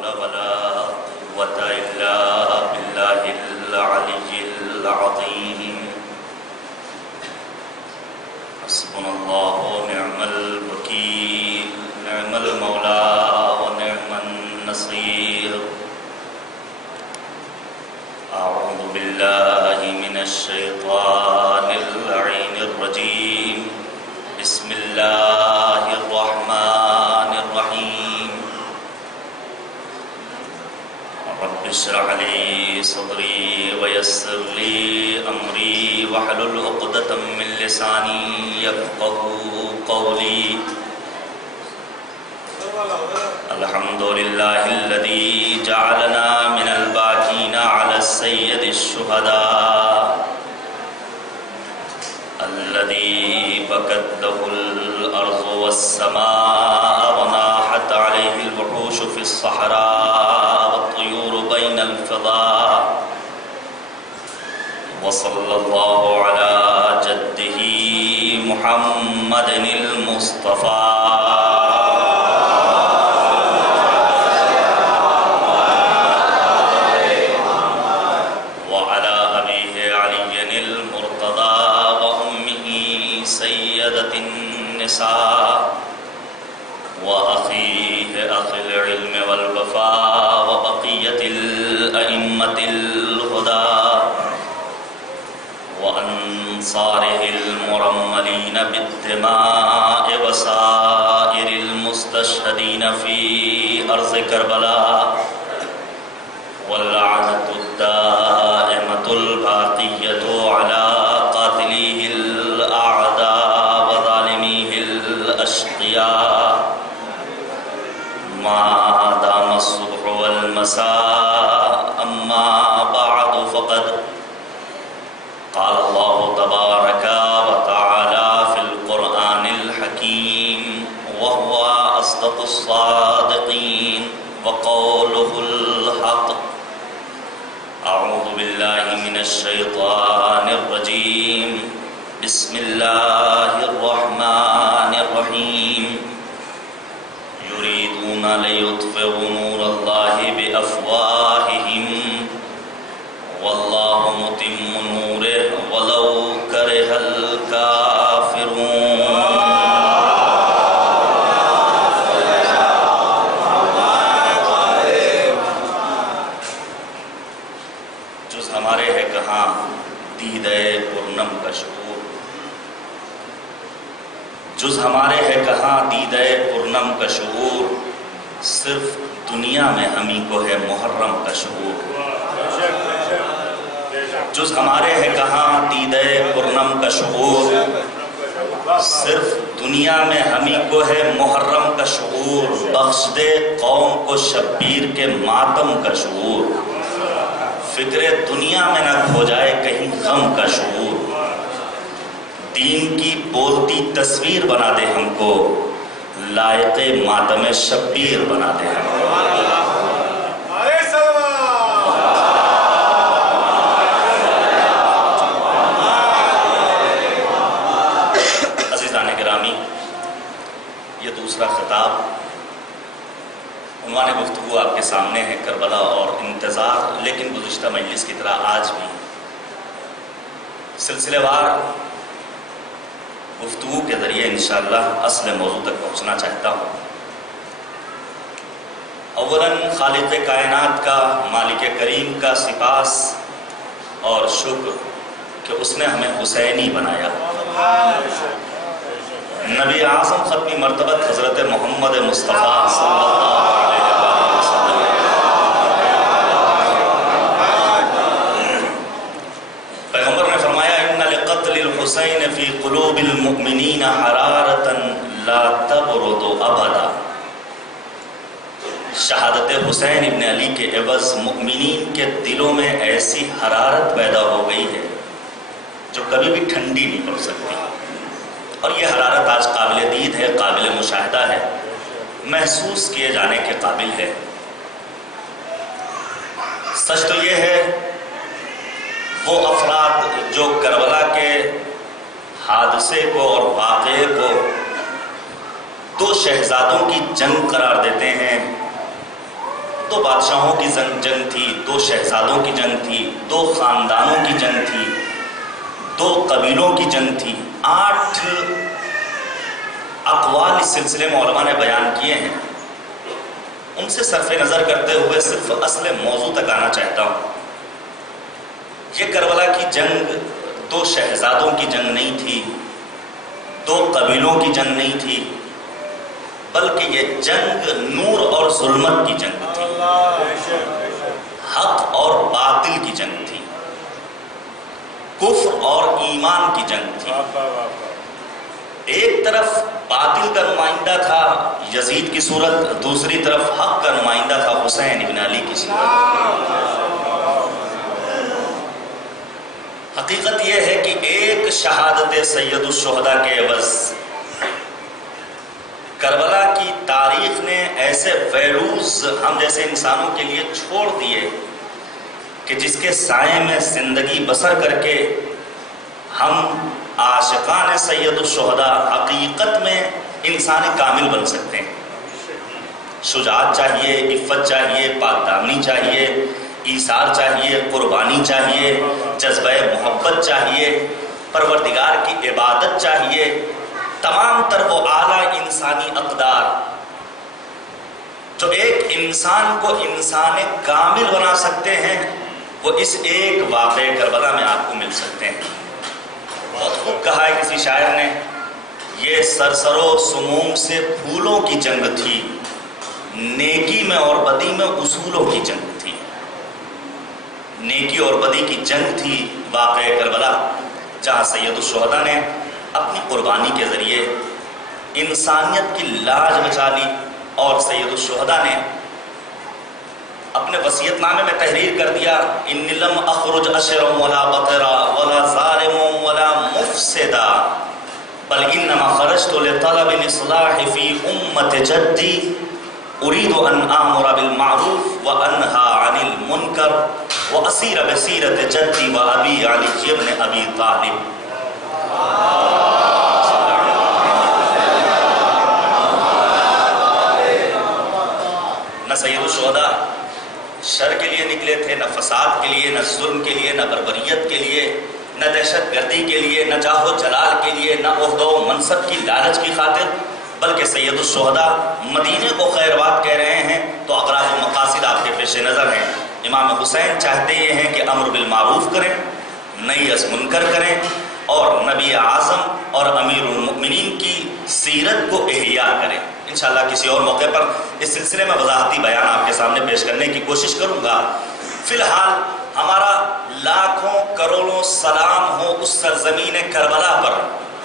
حول ولا قوة إلا بالله العلي العظيم حسبنا الله ونعم الوكيل نعم المولى ونعم النصير أعوذ بالله من الشيطان اللعين الرجيم بسم الله الرحمن الرحيم رب اشرح لي صدري ويسر لي أمري واحلل عقدة من لساني يفقهوا قولي الحمد لله الذي جعلنا من الباكين على السيد الشهداء الذي بكت له الأرض والسماء وناحت عليه الوحوش في الصحراء والطيور بين الفضاء وصلى الله على جده محمد المصطفى وأخيه أخي العلم والوفاء وبقية الأئمة الهدى وأنصاره المرملين بالدماء وسائر المستشهدين في أرض كربلاء واللعنة الدائمة الباقية على قاتليه الأعداء وظالميه الأشقياء ما دام الصبح والمساء أما بعد فقد قال الله تبارك وتعالى في القرآن الحكيم وهو أصدق الصادقين وقوله الحق أعوذ بالله من الشيطان الرجيم بسم الله الرحمن الرحيم يريدون ليطفئوا نور الله بأفواههم والله متم نوره ولو كره الكافرون جز ہمارے ہے کہاں دیدہ پورنم کا شعور جز ہمارے ہے کہاں دیدہ پورنم کا شعور صرف دنیا میں ہمیں کو ہے محرم کا شعور جز ہمارے ہے کہاں دیدہ پورنم کا شعور صرف دنیا میں ہمیں کو ہے محرم کا شعور بخش دے قوم کو شبیر کے ماتم کا شعور فکر دنیا میں نہ کھو جائے کہیں غم کا شعور دین کی بولتی تصویر بنا دے ہم کو لائق ماتم شبیر بنا دے ہم کو عزیزان گرامی یہ دوسرا خطاب عنوان گفتگو آپ کے سامنے ہے کربلا اور انتظار لیکن گزشتہ مجلس کی طرح آج بھی سلسلے وار گفتگو کے ذریعے انشاءاللہ اصل موضوع تک پہنچنا چاہتا ہوں اولاً خالق کائنات کا مالک کریم کا سپاس اور شکر کہ اس نے ہمیں حسینی بنایا نبی اعظم ختمی مرتبت حضرت محمد مصطفیٰ صلی اللہ علیہ وسلم پیغمبر نے فرمایا ان لقتل الحسین فی قلوب المؤمنین حرارتا لا تبرد ابدا شہادت حسین ابن علی کے عوض مؤمنین کے دلوں میں ایسی حرارت پیدا ہو گئی ہے جو کبھی بھی ٹھنڈی نہیں پڑ سکتی اور یہ حرارت آج قابل دید ہے قابل مشاہدہ ہے محسوس کیے جانے کے قابل ہے سچ تو یہ ہے وہ افراد جو کربلا کے حادثے کو اور واقعے کو دو شہزادوں کی جنگ قرار دیتے ہیں دو بادشاہوں کی جنگ تھی، دو شہزادوں کی جنگ تھی، دو خاندانوں کی جنگ تھی، دو قبیلوں کی جنگ تھی۔ 8 اقوال اس سلسلے میں علماء نے بیان کیے ہیں، ان سے صرف نظر کرتے ہوئے صرف اصل موضوع تک آنا چاہتا ہوں۔ یہ کربلا کی جنگ دو شہزادوں کی جنگ نہیں تھی، دو قبیلوں کی جنگ نہیں تھی، بلکہ یہ جنگ نور اور ظلمت کی جنگ تھی، حق اور باطل کی جنگ تھی، کفر اور ایمان کی جنگ تھی۔ ایک طرف باطل کا نمائندہ تھا یزید کی صورت، دوسری طرف حق کا نمائندہ تھا حسین ابن علی کی صورت۔ حقیقت یہ ہے کہ ایک شہادت سید الشہداء کے عوض کربلا کی تاریخ نے ایسے فیروز ہم جیسے انسانوں کے لیے چھوڑ دیے کہ جس کے سائے میں زندگی بسر کر کے ہم عاشقان سید الشہداء حقیقت میں انسان کامل بن سکتے ہیں۔ شجاعت چاہیے، عفت چاہیے، پاک دامنی چاہیے، ایثار چاہیے، قربانی چاہیے، جذبہ محبت چاہیے، پروردگار کی عبادت چاہیے، تمام تر وہ اعلیٰ انسانی اقدار جو ایک انسان کو انسان کامل بنا سکتے ہیں، وہ اس ایک واقعہ کربلا میں آپ کو مل سکتے ہیں۔ بہت خوب کہا ہے کسی شاعر نے، یہ سرسر و سموم سے پھولوں کی جنگ تھی، نیکی میں اور بدی میں اصولوں کی جنگ تھی۔ نیکی اور بدی کی جنگ تھی واقعہ کربلا، جہاں سید الشہداء نے اپنی قربانی کے ذریعے انسانیت کی لاج بچا لی، اور سید الشہداء نے اپنے وصیت نامے میں تحریر کر دیا، ان لم اخرج اشرا ولا بطرا ولا ظالما ولا مفسدا بل انما خرجت لطلب الاصلاح في امة جدي اريد ان امر بالمعروف وانهى عن المنكر واسير بسيرة جدي وابي علي بن ابي طالب۔ نہ سید الشہداء شر کے لیے نکلے تھے، نہ فساد کے لیے، نہ ظلم کے لیے، نہ بربریت کے لیے، نہ دہشت گردی کے لیے، نہ جاہ و جلال کے لیے، نہ عہدہ و منصب کی لالچ کی خاطر، بلکہ سید الشہداء مدینے کو خیر بات کہہ رہے ہیں تو اغراض و مقاصد آپ کے پیش نظر ہیں۔ امام حسین چاہتے یہ ہیں کہ امر بالمعروف کریں، نہی از منکر کریں، اور نبی اعظم اور امیر المؤمنین کی سیرت کو احیاء کریں۔ انشاءاللہ کسی اور موقع پر اس سلسلے میں وضاحتی بیان آپ کے سامنے پیش کرنے کی کوشش کروں گا۔ فی الحال ہمارا لاکھوں کروڑوں سلام ہو اس سرزمین کربلا پر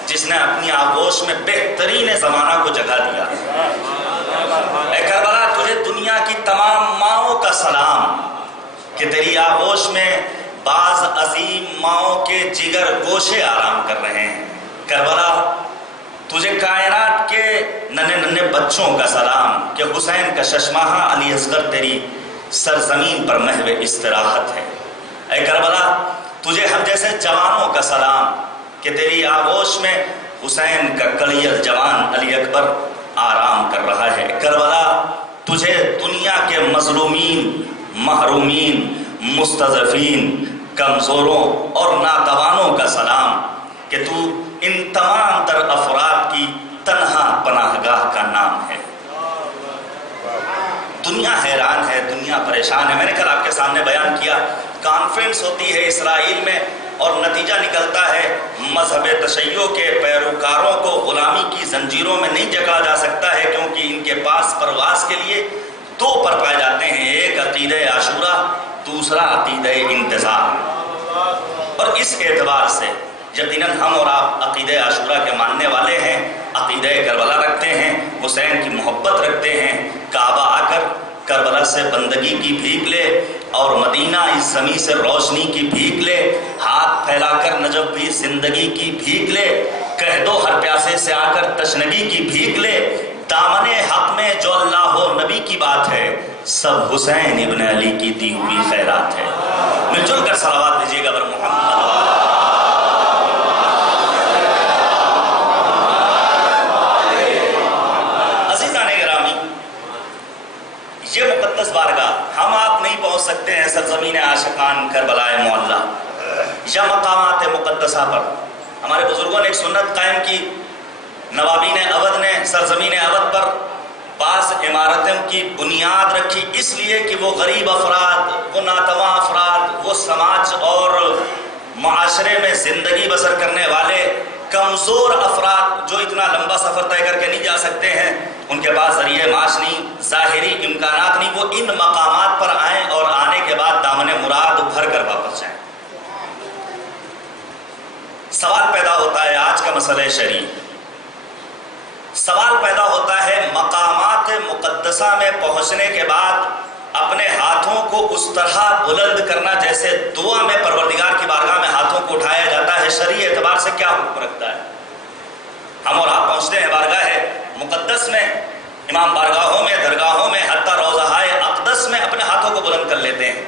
جس نے اپنی آغوش میں بہترین زمانہ کو جگہ دیا۔ اے کربلا، تجھے دنیا کی تمام ماؤں کا سلام کہ تیری آغوش میں بعض عظیم ماؤں کے جگر گوشے آرام کر رہے ہیں۔ کربلا، تجھے کائنات کے ننھے ننھے بچوں کا سلام کہ حسین کا ششماہا علی اصغر تیری سرزمین پر محو استراحت ہے۔ اے کربلا، تجھے ہم جیسے جوانوں کا سلام کہ تیری آغوش میں حسین کا کڑیل جوان علی اکبر آرام کر رہا ہے۔ کربلا، تجھے دنیا کے مظلومین، محرومین، مستضعفین، کمزوروں اور ناتوانوں کا سلام کہ تو ان تمام تر افراد کی تنہا پناہ گاہ کا نام ہے۔ دنیا حیران ہے، دنیا پریشان ہے۔ میں نے کل آپ کے سامنے بیان کیا، کانفرنس ہوتی ہے اسرائیل میں اور نتیجہ نکلتا ہے مذہب تشیع کے پیروکاروں کو غلامی کی زنجیروں میں نہیں جکڑا جا سکتا ہے، کیونکہ ان کے پاس پرواز کے لیے 2 پر پائے جاتے ہیں، ایک عقیدہ عاشورہ، دوسرا عقیدہ انتظار۔ اور اس اعتبار سے یقیناً ہم اور آپ عقیدہ عاشورہ کے ماننے والے ہیں، عقیدہ کربلا رکھتے ہیں، حسین کی محبت رکھتے ہیں۔ کعبہ آ کر کربلا سے بندگی کی بھیک لے اور مدینہ اس زمین سے روشنی کی بھیک لے، ہاتھ پھیلا کر نجف بھی زندگی کی بھیک لے، کہہ دو ہر پیاسے سے آ کر تشنگی کی بھیک لے، دامن حق میں جو اللہ و نبی کی بات ہے، سب حسین ابن علی کی دی ہوئی خیرات ہے۔ مل جل کر صلوات دیجیے گا بر محمد۔ عزیزان گرامی، یہ مقدس بارگاہ بارگاہ ہم آپ نہیں پہنچ سکتے ہیں سرزمین عاشقان کربلائے معلیٰ یا مقامات مقدسہ پر. ہمارے بزرگوں نے ایک سنت قائم کی، نوابین اودھ نے سرزمین اودھ پر بعض عمارتوں کی بنیاد رکھی، اس لیے کہ وہ غریب افراد، وہ ناتواں افراد، وہ سماج اور معاشرے میں زندگی بسر کرنے والے کمزور افراد جو اتنا لمبا سفر طے کر کے نہیں جا سکتے ہیں، ان کے پاس ذریعہ معاش نہیں، ظاہری امکانات نہیں، وہ ان مقامات پر آئیں اور آنے کے بعد دامن مراد بھر کر واپس جائیں. سوال پیدا ہوتا ہے آج کا مسئلہ شرعی، سوال پیدا ہوتا ہے مقامات مقدسہ میں پہنچنے کے بعد اپنے ہاتھوں کو اس طرح بلند کرنا جیسے دعا میں پروردگار کی بارگاہ میں ہاتھوں کو اٹھایا جاتا ہے، شرعی اعتبار سے کیا حکم رکھتا ہے؟ ہم اور آپ پہنچتے ہیں بارگاہ مقدس میں، امام بارگاہوں میں، درگاہوں میں، حتیٰ روضہائے اقدس میں اپنے ہاتھوں کو بلند کر لیتے ہیں.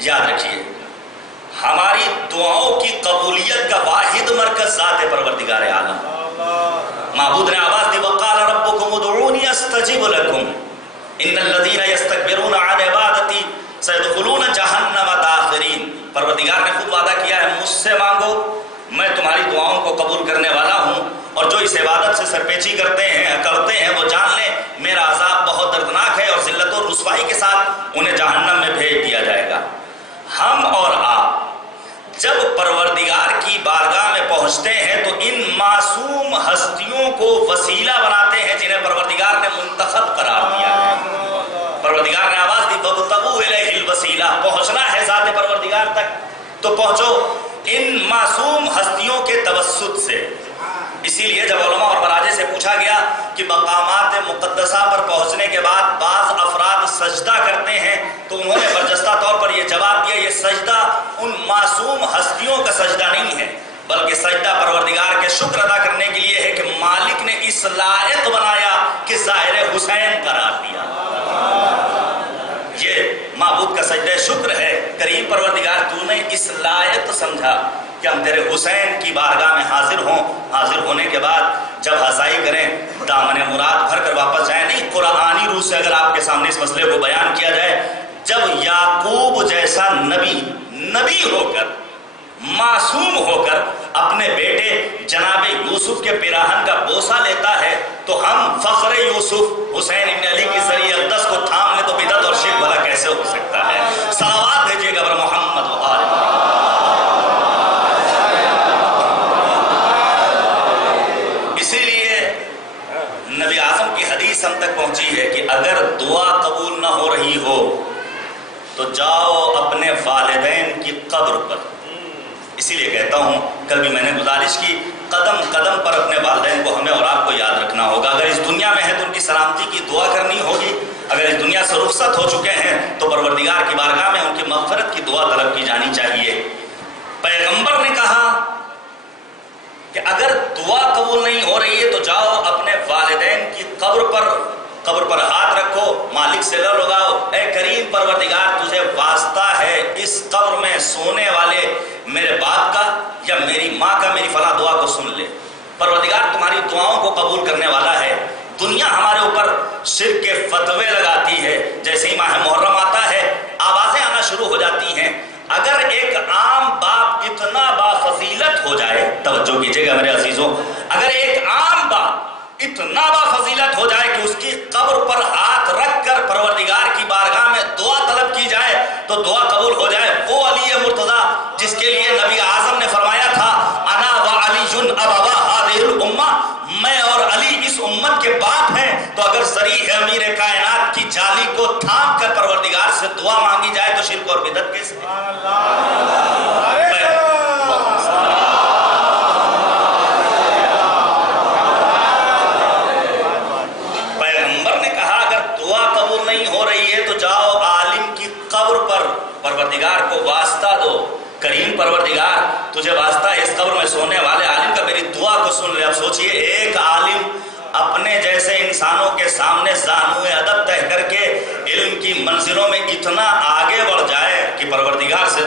یاد رکھیے ہماری دعاؤں کی قبولیت کا واحد مرکز ذات پروردگار عالم. معبود نے آواز دی وقال ربکم ادعونی استجب لکم ان الذین یستکبرون عن عبادتی سیدخلون جہنم داخرین. پروردگار نے خود وعدہ کیا ہے مجھ سے مانگو، میں تمہاری دعاؤں کو قبول کرنے والا ہوں، اور جو اس عبادت سے سرپیچی کرتے ہیں وہ جان لیں میرا عذاب بہت دردناک ہے اور ذلت و رسوائی کے ساتھ انہیں جہنم میں بھیج دیا جائے گا. ہم اور آپ جب پروردگار کی بارگاہ میں پہنچتے ہیں تو ان معصوم ہستیوں کو وسیلہ بناتے ہیں جنہیں پروردگار نے منتخب قرار دیا ہے. پروردگار نے آواز دی وابتغوا الیہ الوسیلہ، پہنچنا ہے ذات پروردگار تک تو پہنچو ان معصوم ہستیوں کے توسط سے. اسی لیے جب علماء اور مراجع سے پوچھا گیا کہ مقامات مقدسہ پر پہنچنے کے بعد بعض افراد سجدہ کرتے ہیں تو انہوں نے برجستہ طور پر یہ جواب دیا یہ سجدہ ان معصوم ہستیوں کا سجدہ نہیں ہے، بلکہ سجدہ پروردگار کے شکر ادا کرنے کے لیے ہے کہ مالک نے اس لائق بنایا کہ ظاہر حسین قرار دیا. یہ معبود کا سجدہ شکر ہے، کریم پروردگار تو نے اس لائق سمجھا کہ ہم تیرے حسین کی بارگاہ میں حاضر ہوں. حاضر ہونے کے بعد جب ہسائی کریں دامن مراد بھر کر واپس جائیں. نہیں، قرآنی روح سے اگر آپ کے سامنے اس مسئلے کو بیان کیا جائے، جب یعقوب جیسا نبی ہو کر، معصوم ہو کر اپنے بیٹے جناب یوسف کے پیراہن کا بوسہ لیتا ہے تو ہم فخر یوسف حسین ابن علی کی ذریعہ اقدس کو تھام لیں تو بدعت اور شرک بھلا کیسے ہو سکتا ہے؟ صلوات بھیجیے گا بر محمد و آل محمد. اسی لیے نبی اعظم کی حدیث ہم تک پہنچی ہے کہ اگر دعا قبول نہ ہو رہی ہو تو جاؤ اپنے والدین کی قبر پر. اسی لیے کہتا ہوں، کل بھی میں نے گزارش کی، قدم قدم پر اپنے والدین کو ہمیں اور آپ کو یاد رکھنا ہوگا. اگر اس دنیا میں ہے تو ان کی سلامتی کی دعا کرنی ہوگی، اگر اس دنیا سے رخصت ہو چکے ہیں تو پروردگار کی بارگاہ میں ان کی مغفرت کی دعا طلب کی جانی چاہیے. پیغمبر نے کہا کہ اگر دعا قبول نہیں ہو رہی ہے تو جاؤ اپنے والدین کی قبر پر ہاتھ رکھو، مالک سے لگاؤ، اے کریم پروردگار تجھے واسطہ ہے اس قبر میں سونے والے میرے باپ کا یا میری ماں کا میری فلاں دعا کو سن لے. پروردگار تمہاری دعاؤں کو قبول کرنے والا ہے. دنیا ہمارے اوپر شرک کے فتوے لگاتی ہے، جیسے ہی ماہ محرم آتا ہے آوازیں آنا شروع ہو جاتی ہیں. اگر ایک عام باپ اتنا بافضیلت ہو جائے، توجہ کیجیے گا میرے عزیزوں، اگر ایک عام باپ اتنا بافضیلت ہو جائے کہ اس کی قبر پر ہاتھ رکھ کر پروردگار کی بارگاہ میں دعا طلب کی جائے تو دعا قبول ہو جائے، وہ علی مرتضیٰ جس کے لیے نبی اعظم نے فرمایا تھا انا و علی ابوا هذه الامہ، میں اور علی اس امت کے باپ ہیں، تو اگر ذریعہ امیر کائنات کی جالی کو تھام کر پروردگار سے دعا مانگی جائے تو شرک اور بدعت کیسے؟ پیغمبر نے کہا اگر دعا قبول نہیں ہو رہی ہے تو جاؤ عالم کی قبر پر پروردگار کو واسطہ دو. کریم پروردگار تجھے واسطہ ہے اس قبر میں سونے والے عالم کا، میری دعا کو سن لے. اب سوچئے ایک عالم اپنے جیسے انسانوں کے سامنے زانوئے ادب تہ کر کے علم کی منزلوں میں اتنا آگے بڑھ جائے کہ پروردگار سے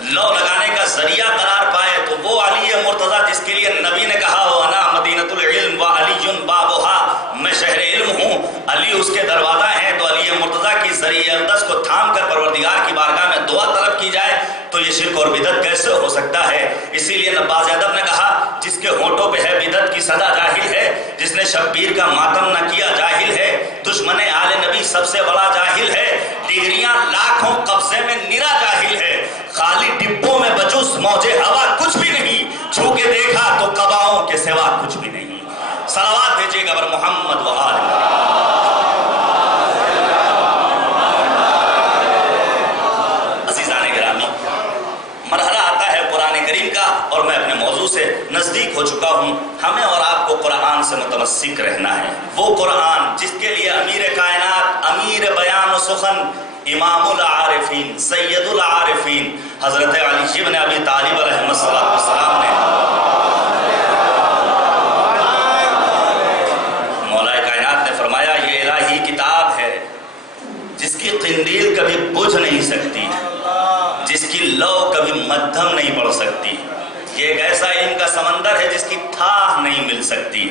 لو لگانے کا ذریعہ قرار پائے، تو وہ علی مرتضیٰ جس کے لیے نبی نے کہا ہو انا مدینۃ العلم و علی بابھا، میں شہر علم ہوں، علی اس کے دروازہ ہیں، تو علی مرتضیٰ کی ذریعہ اقدس کو تھام کر پروردگار کی بارگاہ میں دعا طلب کی جائے تو یہ شرک اور بدعت کیسے ہو سکتا ہے؟ اسی لیے نباز ادب نے کہا جس کے ہونٹوں پہ ہے بدعت کی صدا جاہل ہے، جس نے شبیر کا ماتم نہ کیا جاہل ہے، دشمن آل نبی سب سے بڑا جاہل ہے، ڈگریاں لاکھوں قبضے میں نرا جاہل ہے، خالی ڈبوں میں بجوس موجے ہوا کچھ بھی نہیں، چھو کے دیکھا تو قباؤں کے سوا کچھ بھی نہیں۔ صلوات بھیجیے گا بر محمد و آل محمد۔ عزیزان گرامی، مرحلہ آتا ہے قرآن کریم کا اور میں اپنے موضوع سے نزدیک ہو چکا ہوں۔ ہمیں اور آپ کو قرآن سے متمسک رہنا ہے، وہ قرآن جس کے لیے امیر کائنات، امیر بیان و سخن، امام العارفین، سید العارفین حضرت علی بن ابی طالب علیہ السلام نے کتاب ہے جس کی قندیل کبھی بجھ نہیں سکتی، جس کی لو کبھی مدھم نہیں پڑ سکتی، یہ ایک ایسا علم کا سمندر ہے جس کی تھا نہیں مل سکتی،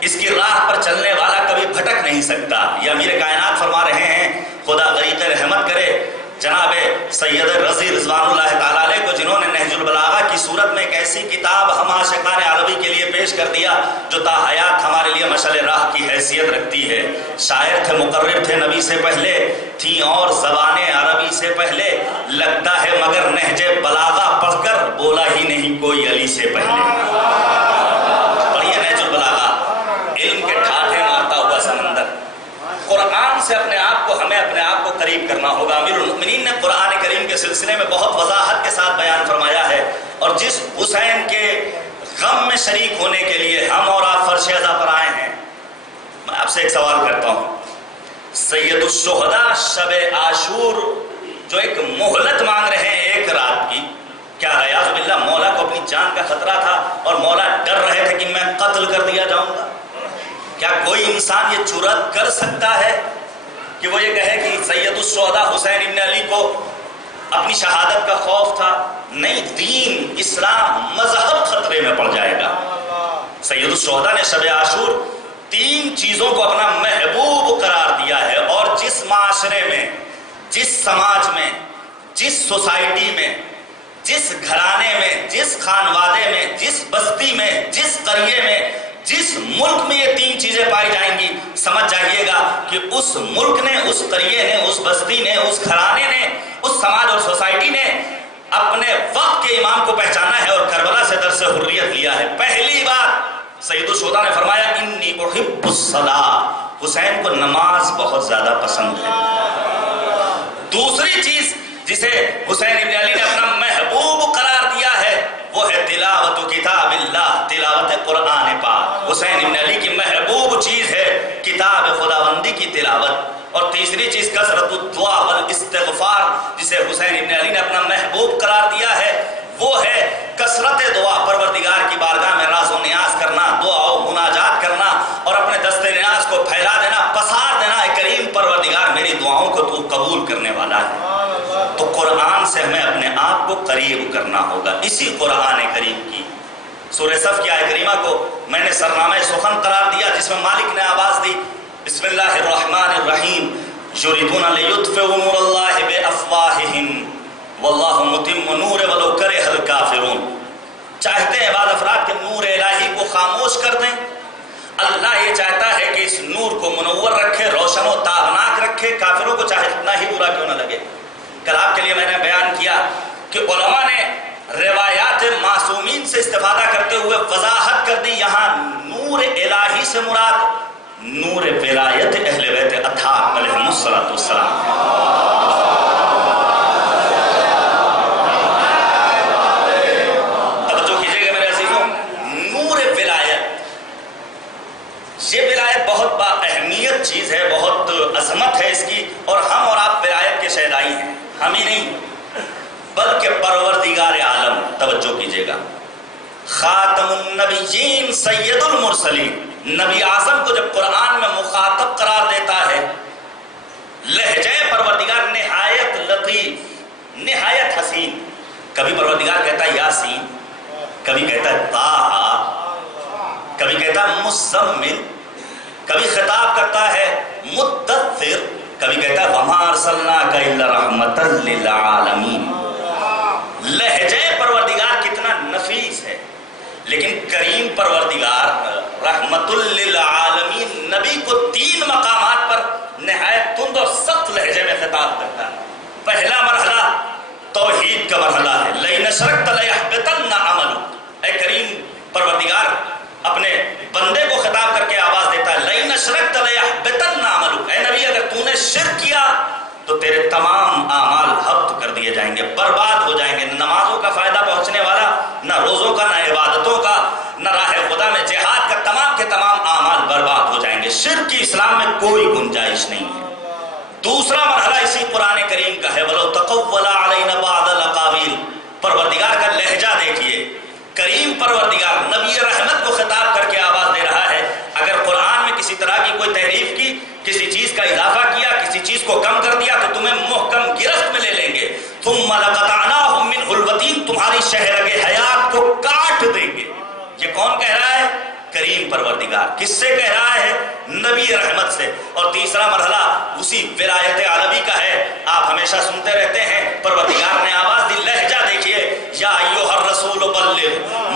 اس کی راہ پر چلنے والا کبھی بھٹک نہیں سکتا۔ یہ امیر کائنات فرما رہے ہیں، خدا غریق رحمت کرے جناب سید رضی رضوان اللہ تعالیٰ علیہ کو، جنہوں نے نہج البلاغہ کی صورت میں ایک ایسی کتاب ہم عاشقان عربی کے لیے پیش کر دیا جو تا حیات ہمارے لیے مشعل راہ کی حیثیت رکھتی ہے۔ شاعر تھے، مقرر تھے نبی سے پہلے، تھیں اور زبانیں عربی سے پہلے، لگتا ہے مگر نہج بلاغہ پڑھ کر بولا ہی نہیں کوئی علی سے پہلے۔ پڑھیے نہج البلاغہ، علم کے ٹھاٹھے مارتا ہوا سمندر۔ قرآن سے اپنے آپ کو، ہمیں اپنے آپ کو قریب کرنا ہوگا۔ امیر المؤمنین نے قرآن کریم کے سلسلے میں بہت وضاحت کے ساتھ بیان فرمایا ہے، اور جس حسین کے غم میں شریک ہونے کے لیے ہم اور آپ فرش ازا پر آئے ہیں، میں آپ سے ایک سوال کرتا ہوں، سید الشہداء شب عاشور جو ایک مہلت مانگ رہے ہیں ایک رات کی، کیا غیاظ باللہ مولا کو اپنی جان کا خطرہ تھا اور مولا ڈر رہے تھے کہ میں قتل کر دیا جاؤں گا؟ کیا کوئی انسان یہ جرأت کر سکتا ہے کہ وہ یہ کہے کہ سید الشہداء حسین ابن علی کو اپنی شہادت کا خوف تھا؟ نہیں، دین، اسلام، مذہب خطرے میں پڑ جائے گا۔ سید الشہداء نے شب عاشور 3 چیزوں کو اپنا محبوب قرار دیا ہے، اور جس معاشرے میں، جس سماج میں، جس سوسائٹی میں، جس گھرانے میں، جس خانوادے میں، جس بستی میں، جس قریے میں، جس ملک میں یہ 3 چیزیں پائی جائیں گی، سمجھ جائیے گا کہ اس ملک نے، اس قریے نے، اس بستی نے، اس گھرانے نے، اس سماج اور سوسائٹی نے اپنے وقت کے امام کو پہچانا ہے اور کربلا سے درس حریت لیا ہے۔ پہلی بات سید الشہداء نے فرمایا انی احب الصلاۃ، حسین کو نماز بہت زیادہ پسند ہے۔ دوسری چیز جسے حسین ابن علی نے اپنا محبوب قرار دیا ہے وہ ہے تلاوت کتاب اللہ، تلاوت قرآن پاک۔ حسین ابن علی کی محبوب چیز ہے کتاب خداوندی کی تلاوت۔ اور تیسری چیز کثرت الدعاء والاستغفار، جسے حسین ابن علی نے اپنا محبوب قرار دیا ہے، وہ ہے کثرت دعا، پروردگار کی بارگاہ میں راز و نیاز کرنا، دعا و مناجات کرنا، اور اپنے دست نیاز کو پھیلا دینا، پسار دینا، اے کریم پروردگار میری دعاؤں کو تو قبول کرنے والا ہے۔ تو قرآن سے ہمیں اپنے آپ کو قریب کرنا ہوگا۔ اسی قرآن کریم کی سورہ صف کی آیت کریمہ کو میں نے سرنامہ سخن قرار دیا، جس میں مالک نے آواز دی، بسم اللہ الرحمن الرحیم، یریدون لیطفئوا نور اللہ بافواہہم واللہ متم نورہ ولو کرہ الکافرون۔ چاہتے ہیں بعض افراد کہ نور الہی کو خاموش کر دیں، اللہ یہ چاہتا ہے کہ اس نور کو منور رکھے، روشن و تابناک رکھے، کافروں کو چاہے اتنا ہی برا کیوں نہ لگے۔ کل آپ کے لیے میں نے بیان کیا کہ علماء نے روایات معصومین سے استفادہ کرتے ہوئے وضاحت کر دی، یہاں نور الہی سے مراد نور ولایت اہل بیت اطہار علیہم السلام۔ توجہ کیجئے گا میرے عزیزوں، نور ولایت، یہ ولایت بہت با اہمیت چیز ہے، بہت عظمت ہے اس کی، اور ہم اور آپ ولایت کے شہدائی ہیں، ہم ہی نہیں بلکہ پروردگار عالم۔ توجہ کیجئے گا، خاتم النبیین سید المرسلین، نبی اعظم کو جب قرآن میں مخاطب قرار دیتا ہے، لہجہ پروردگار نہایت لطیف، نہایت حسین۔ کبھی پروردگار کہتا ہے یاسین، کبھی کہتا ہے طٰہٰ، کبھی کہتا ہے مزمل، کبھی خطاب کرتا ہے مدثر، کبھی کہتا ہے وما ارسلناک الا رحمتا للعالمین۔ لہجہ پروردگار کتنا نفیس ہے، لیکن کریم پروردگار رحمت للعالمین نبی کو 3 مقامات پر نہایت تند اور سخت لہجے میں خطاب کرتا ہے۔ پہلا مرحلہ توحید کا مرحلہ ہے، لئن اشرکت لیحبطن عملک۔ اے کریم پروردگار اپنے بندے کو خطاب کر کے آواز دیتا ہے، لئن اشرکت لیحبطن عملک۔ اے نبی اگر تو نے شرک کیا تو تیرے تمام اعمال حبط کر دیے جائیں گے، برباد ہو جائیں گے، نہ نمازوں کا فائدہ پہنچنے والا، نہ روزوں کا، نہ عبادتوں کا، نہ راہ خدا میں جہاد کا، تمام کے تمام اعمال برباد ہو جائیں گے۔ شرک کی اسلام میں کوئی گنجائش نہیں ہے۔ دوسرا مرحلہ اسی قرآن کریم کا ہے، وَلَوْ تَقَوَّلَ عَلَيْنَا بَعْضَ الْأَقَاوِيلِ۔ پروردگار کا لہجہ دیکھیے، کریم پروردگار نبی رحمت کو خطاب کر کے آواز دے رہا ہے، اگر قرآن میں کسی طرح کی کوئی تحریف کی، کسی چیز کا اضافہ کیا، کسی چیز کو کم کر دیا تو تمہیں محکم گرفت میں لے لیں گے۔ ثُمَّ لَقَطَعْنَاهُم مِّنْهُ الْوَتِينَ، تمہاری شہرگ حیات کو کاٹ دیں گے۔ یہ کون کہہ رہا ہے؟ کریم پروردگار۔ کس سے کہہ رہا ہے؟ نبی رحمت سے۔ اور تیسرا مرحلہ اسی ولایت عالمی کا ہے، آپ ہمیشہ سنتے رہتے ہیں، پروردگار نے آواز دی، لہجہ دیکھیے، یا ایھا الرسول بلغ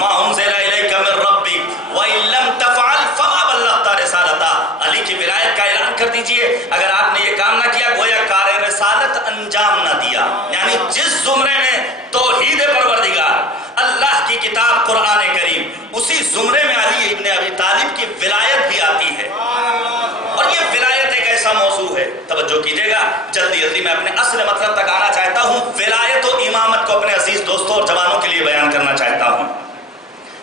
ما انزل الیک من ربک وان لم تفعل فما بلغت رسالتہ۔ علی کی ولایت کا اعلان کر دیجئے، اگر آپ نے یہ کام نہ کیا گویا کار رسالت انجام نہ دیا۔ یعنی جس زمرے میں توحید پروردگار، اللہ کی کتاب قرآن کریم، اسی زمرے میں علی ابن ابی طالب کی ولایت بھی آتی ہے۔ اور یہ ولایت ایک ایسا موضوع ہے، توجہ کیجئے گا، جلدی جلدی میں اپنے اصل مطلب تک آنا چاہتا ہوں۔ ولایت و امامت کو اپنے عزیز دوستوں اور جوانوں کے لیے بیان کرنا چاہتا ہوں۔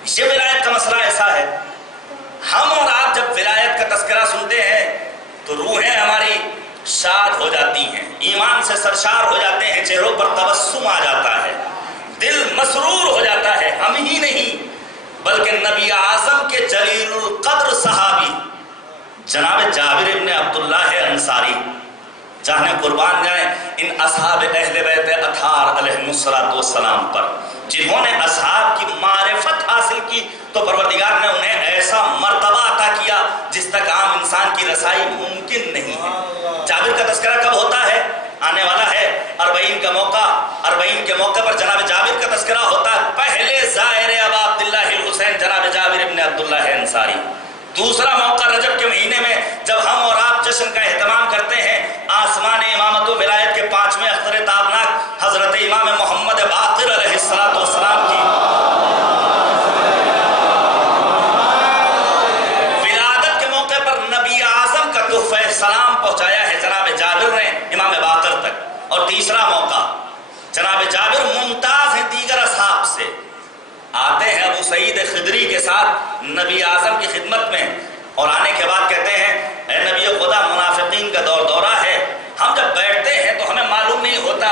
یہ ولایت کا مسئلہ ایسا ہے، ہم اور آپ جب ولایت کا تذکرہ سنتے ہیں تو روحیں ہماری شاد ہو جاتی ہیں، ایمان سے سرشار ہو جاتے ہیں، چہروں پر تبسم آ جاتا ہے، دل مسرور ہو جاتا ہے۔ ہم ہی نہیں بلکہ نبی اعظم کے جلیل القدر صحابی جناب جابر ابن عبداللہ انصاری، جہاں قربان جائیں ان اصحاب اہل بیت اطہار علیہم السلام پر، جنہوں نے اصحاب کی معرفت حاصل کی تو پروردگار نے انہیں ایسا مرتبہ عطا کیا جس تک عام انسان کی رسائی ممکن نہیں ہے۔ جابر کا تذکرہ کب ہوتا ہے؟ آنے والا ہے 40 کا موقع، 40 کے موقع پر جناب جابر کا تذکرہ ہوتا ہے۔ پہلے زائر ابا عبداللہ الحسین جناب جابر ابن عبداللہ انصاری۔ دوسرا موقع رجب کے مہینے میں جب ہم اور آپ جشن کا اہتمام کرتے ہیں، آسمان امامت و ولایت کے 5ویں اختر تابناک حضرت امام محمد باقر علیہ السلام کی ولادت کے موقع پر نبی اعظم کا تحفہ سلام پہنچایا ہے جناب جابر نے امام باقر تک۔ اور تیسرا موقع، جناب جابر ممتاز ہیں دیگر اصحاب سے، آتے ہیں ابو سعید خدری کے ساتھ نبی اعظم کی خدمت میں، اور آنے کے بعد کہتے ہیں اے نبی خدا، منافقین کا دورہ ہے، ہم جب بیٹھتے ہیں تو ہمیں معلوم نہیں ہوتا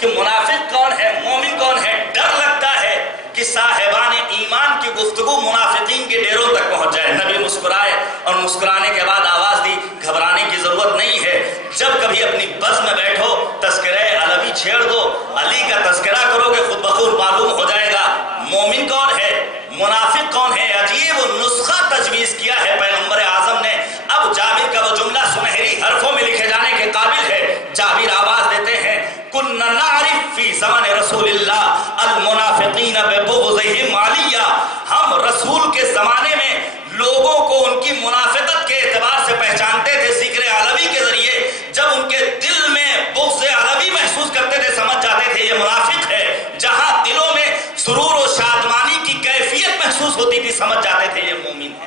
کہ منافق کون ہے، مومن کون ہے، ڈر لگتا ہے کہ صاحبان ایمان کی گفتگو منافقین کے ڈیروں تک پہنچ جائے۔ نبی مسکرائے اور مسکرانے کے بعد آواز دی، گھبرانے کی ضرورت نہیں ہے، جب کبھی اپنی بز میں بیٹھو تذکرہ علوی چھیڑ دو، علی کا تذکرہ کرو گے، خود بخود معلوم ہو جائے گا مومن کون ہے، منافق کون ہے۔ عجیب نسخہ تجویز کیا ہے پیغمبر اعظم نے۔ اب جابر کا وہ جملہ سنہری حرفوں میں لکھے جانے کے قابل ہے۔ جابر آواز دیتے ہیں، کنا نعرف فی زمن رسول اللہ المنافقین ببغضہم علیہ، ہم رسول کے زمانے میں لوگوں کو ان کی منافقت کے اعتبار سے پہچانتے تھے ذکر علوی کے ذریعے، جب ان کے دل میں بغض علوی محسوس کرتے تھے سمجھ جاتے تھے یہ منافق ہے، جہاں دلوں میں سرور و شادمانی کی کیفیت محسوس ہوتی تھی سمجھ جاتے تھے یہ مومن ہے۔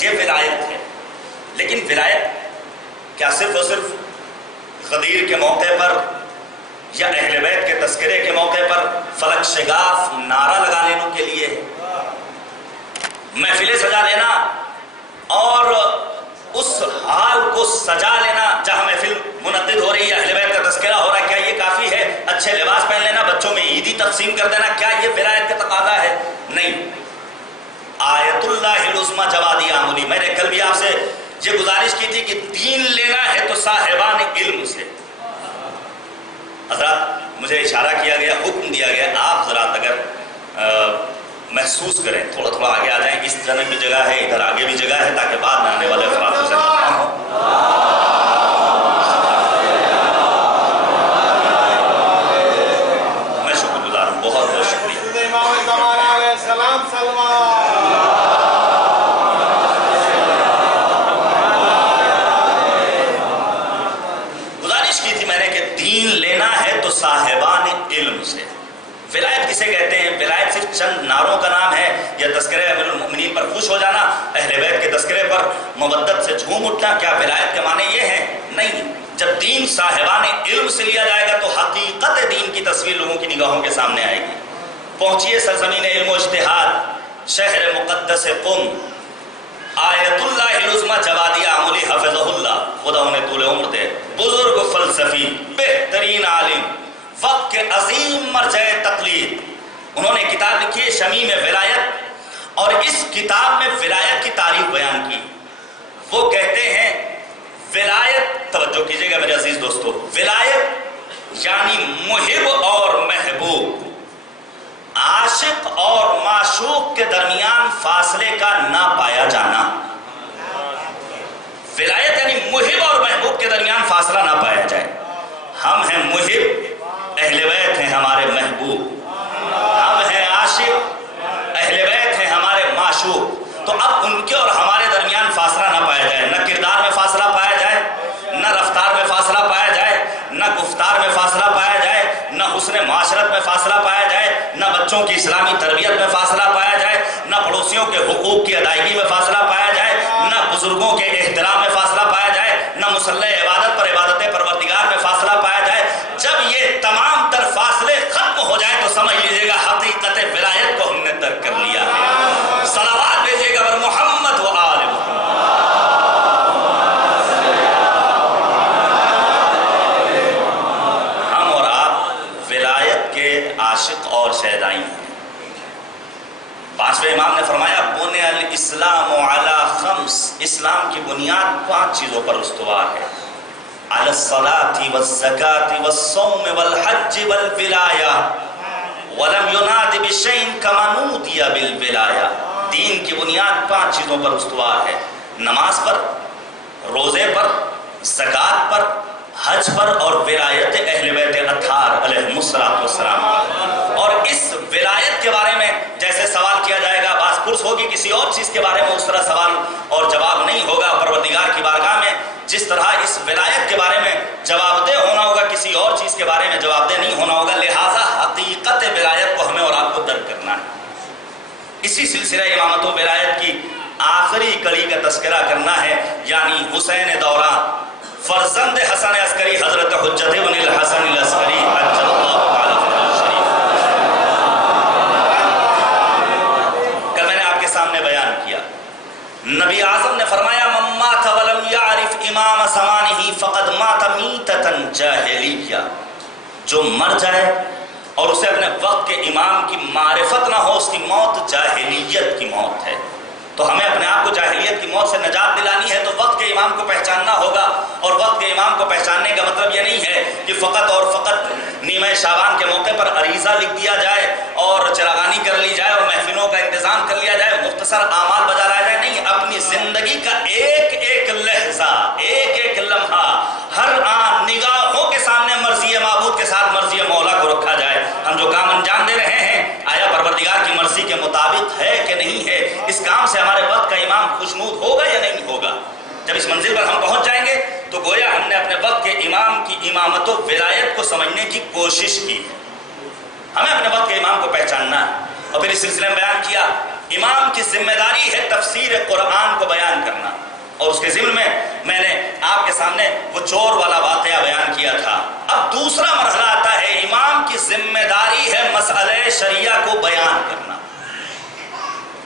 یہ ولایت ہے۔ لیکن ولایت کیا صرف اور صرف غدیر کے موقع پر یا اہل بیت کے تذکرے کے موقع پر فلک شگاف نعرہ لگا لینے کے لیے ہے؟ محفلیں سجا لینا اور اس حال کو سجا لینا جہاں محفل منعقد ہو رہی ہے، اہل بیت کا تذکرہ ہو رہا ہے، کیا یہ کافی ہے؟ اچھے لباس پہن لینا، بچوں میں عیدی تقسیم کر دینا، کیا یہ ولایت کا تقاضا ہے؟ نہیں۔ آیت اللہ العظمی جوادی آملی، میں نے کل بھی آپ سے یہ گزارش کی تھی کہ دین لینا ہے تو صاحبان علم سے۔ حضرات مجھے اشارہ کیا گیا، حکم دیا گیا، آپ ذرا اگر محسوس کریں، تھوڑا تھوڑا آگے آ جائیں، اس جگہ بھی جگہ ہے، ادھر آگے بھی جگہ ہے، تاکہ بعد میں آنے والے افراد کو سمجھ ہو۔ میں شکر گزار ہوں، بہت بہت شکریہ۔ گزارش کی تھی میں نے کہ دین لینا ہے تو صاحبان علم سے۔ ولایت کسے کہتے ہیں؟ ولایت صرف چند نعروں کا نام ہے، یا تذکرہ امیر المؤمنین پر خوش ہو جانا، اہل بیت کے تذکرے پر مودت سے جھوم اٹھنا، کیا ولایت کے معنی یہ ہیں؟ نہیں۔ جب دین صاحبان علم سے لیا جائے گا تو حقیقت دین کی تصویر لوگوں کی نگاہوں کے سامنے آئے گی۔ پہنچیے سرزمین علم و اجتہاد، شہر مقدس قم، آیت اللہ العظمی جوادیہ عملی حفظہ اللہ، خدا انہیں طول عمر دے، بزرگ فلسفی، بہترین عالم، وقت کے عظیم مرجع تقلید، انہوں نے کتاب لکھی ہے شمیم ولایت، اور اس کتاب میں ولایت کی تعریف بیان کی۔ وہ کہتے ہیں ولایت، توجہ کیجئے گا میرے عزیز دوستو، ولایت یعنی محب اور محبوب، عاشق اور معشوق کے درمیان فاصلے کا نہ پایا جانا۔ ولایت یعنی محب اور محبوب کے درمیان فاصلہ نہ پایا جائے۔ ہم ہیں محب، اہل بیت ہیں ہمارے محبوب، ہم ہیں عاشق، اہل بیت ہیں ہمارے معشوق، تو اب ان کے اور ہمارے درمیان فاصلہ نہ پایا جائے، نہ کردار میں فاصلہ پایا جائے، نہ رفتار میں فاصلہ پایا جائے، نہ گفتار میں فاصلہ پایا جائے، نہ حسن معاشرت میں فاصلہ پایا جائے، نہ بچوں کی اسلامی تربیت میں فاصلہ پایا جائے، نہ پڑوسیوں کے حقوق کی ادائیگی میں فاصلہ پایا جائے، نہ بزرگوں کے احترام میں فاصلہ پایا جائے، نہ مصلح عبادت پر عبادت پروردگار میں فاصلہ پایا جائے۔ جب یہ تمام تر فاصلے ختم ہو جائے تو سمجھ لیجیے گا حقیقت ولایت کو ہم نے ترک کر لیا ہے۔ صلوات بھیجیے گا بر محمد و آل محمد۔ ہم اور آپ ولایت کے عاشق اور شیدائی ہیں۔ پانچویں امام نے فرمایا بنی الاسلام علی خمس، اسلام کی بنیاد 5 چیزوں پر استوار ہے، علی الصلاة والزکاة والصوم والحج والولایہ ولم یناد بشیء کما نودی بالولایہ۔ دین کی بنیاد 5 چیزوں پر استوار ہے، نماز پر، روزے پر، زکوٰۃ پر، حج پر، اور ولایت اہل بیت اطہار علیہم السلام۔ اور اس ولایت کے بارے میں جیسے سوال کیا جائے گا، باز پرس ہوگی کسی اور چیز کے بارے میں، اس طرح سوال اور جواب نہیں ہوگا پروردگار کی بارگاہ میں۔ جس طرح اس ولایت کے بارے میں جواب دہ ہونا ہوگا، کسی اور چیز کے بارے میں جواب دہ نہیں ہونا ہوگا، لہٰذا حقیقت ولایت کو ہمیں اور آپ کو درک کرنا ہے۔ اسی سلسلہ امامت و ولایت کی آخری کڑی کا تذکرہ کرنا ہے، یعنی حسین دوراں فرزند حسن عسکری حضرت حجت بن الحسن العسکری عجل اللہ تعالی فرجہ شریف۔ کل میں نے آپ کے سامنے بیان کیا، نبی اعظم نے فرمایا من مات ولم یعرف امام زمانہ فقد مات میتۃ جاہلیہ، جو مر جائے اور اسے اپنے وقت کے امام کی معرفت نہ ہو، اس کی موت جاہلیت کی موت ہے۔ تو ہمیں اپنے آپ کو جاہلیت کی موت سے نجات دلانی ہے تو وقت کے امام کو پہچاننا ہوگا، اور وقت کے امام کو پہچاننے کا مطلب یہ نہیں ہے کہ فقط اور فقط نیمہ شعبان کے موقع پر عریضہ لکھ دیا جائے اور چراغانی کر لی جائے اور محفلوں کا انتظام کر لیا جائے، مختصر اعمال بجا لایا جائے، نہیں، اپنی زندگی کا ایک ایک لحظہ، ایک ایک لمحہ، ہر آن نگاہوں کے سامنے مرضی معبود کے ساتھ مرضی مولا کو رکھا جائے۔ ہم جو کام انجام دے رہے ہیں آیا پروردگار کی مرضی کے مطابق ہے کہ نہیں ہے؟ اس کام سے ہمارے وقت کا امام خوشنود ہوگا یا نہیں ہوگا؟ جب اس منزل پر ہم پہنچ جائیں گے تو گویا ہم نے اپنے وقت کے امام کی امامت و ولایت کو سمجھنے کی کوشش کی۔ ہمیں اپنے وقت کے امام کو پہچاننا ہے، اور پھر اس سلسلے میں بیان کیا امام کی ذمہ داری ہے تفسیر قرآن کو بیان کرنا، اور اس کے ضمن میں نے آپ کے سامنے وہ چور والا واقعہ بیان کیا تھا۔ اب دوسرا مرحلہ آتا ہے، امام کی ذمہ داری ہے مسئلہ شریعہ کو بیان کرنا۔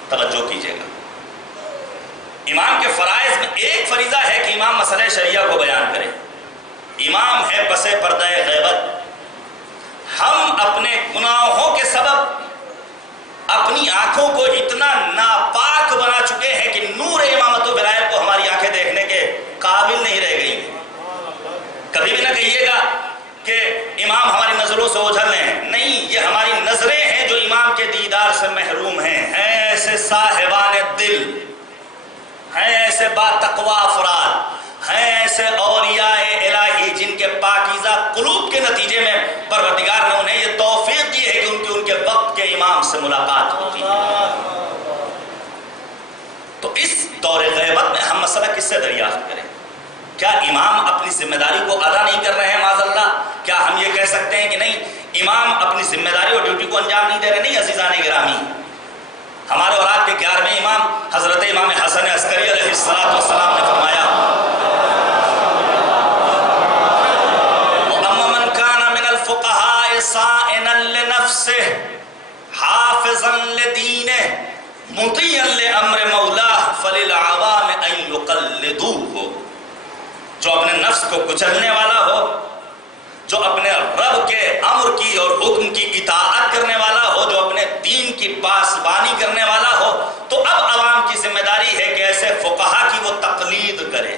توجہ کیجیے گا، امام کے فرائض میں ایک فریضہ ہے کہ امام مسئلہ شریعہ کو بیان کرے۔ امام ہے پس پردہ غیبت۔ ہم اپنے گناہوں کے سبب اپنی آنکھوں کو اتنا ناپاک بنا چکے ہیں کہ نور امامت و ولایت کو ہماری آنکھیں دیکھنے کے قابل نہیں رہ گئی۔ کبھی بھی نہ کہیے گا کہ امام ہماری نظروں سے اوجھل ہیں، نہیں، یہ ہماری نظریں ہیں جو امام کے دیدار سے محروم ہیں ایسے صاحبان دل، ہیں ایسے باتقوا افراد، ہیں ایسے اولیاء الہی جن کے پاکیزہ قلوب کے نتیجے میں پروردگار نے انہیں یہ توفیق دی ہے کہ ان کے وقت کے امام سے ملاقات ہوتی ہے۔ تو اس دور غیبت میں ہم مسئلہ کس سے دریافت کریں؟ کیا امام اپنی ذمہ داری کو ادا نہیں کر رہے ہیں معاذ اللہ؟ کیا ہم یہ کہہ سکتے ہیں کہ نہیں امام اپنی ذمہ داری اور ڈیوٹی کو انجام نہیں دے رہے؟ نہیں عزیزان گرامی، ہمارے اور آپ کے 11ویں امام حضرت امام حسن عسکری علیہ السلام نے فرمایا وَأَمَّا مَنْ كَانَ مِنَ الْفُقَهَاءِ صَائِنًا لِنَفْسِهِ حَافِظًا لِدِينِهِ مُطِيعًا لِأَمْرِ مَوْلَاهِ فَلِلْعَوَامِ أَن يُقَلِّدُوهُ، جو اپنے نفس کو کچلنے والا ہو، جو اپنے رب کے امر کی اور حکم کی اطاعت کرنے والا ہو، جو اپنے دین کی پاسبانی کرنے والا ہو، تو اب عوام کی ذمہ داری ہے کہ ایسے فقہا کی وہ تقلید کرے۔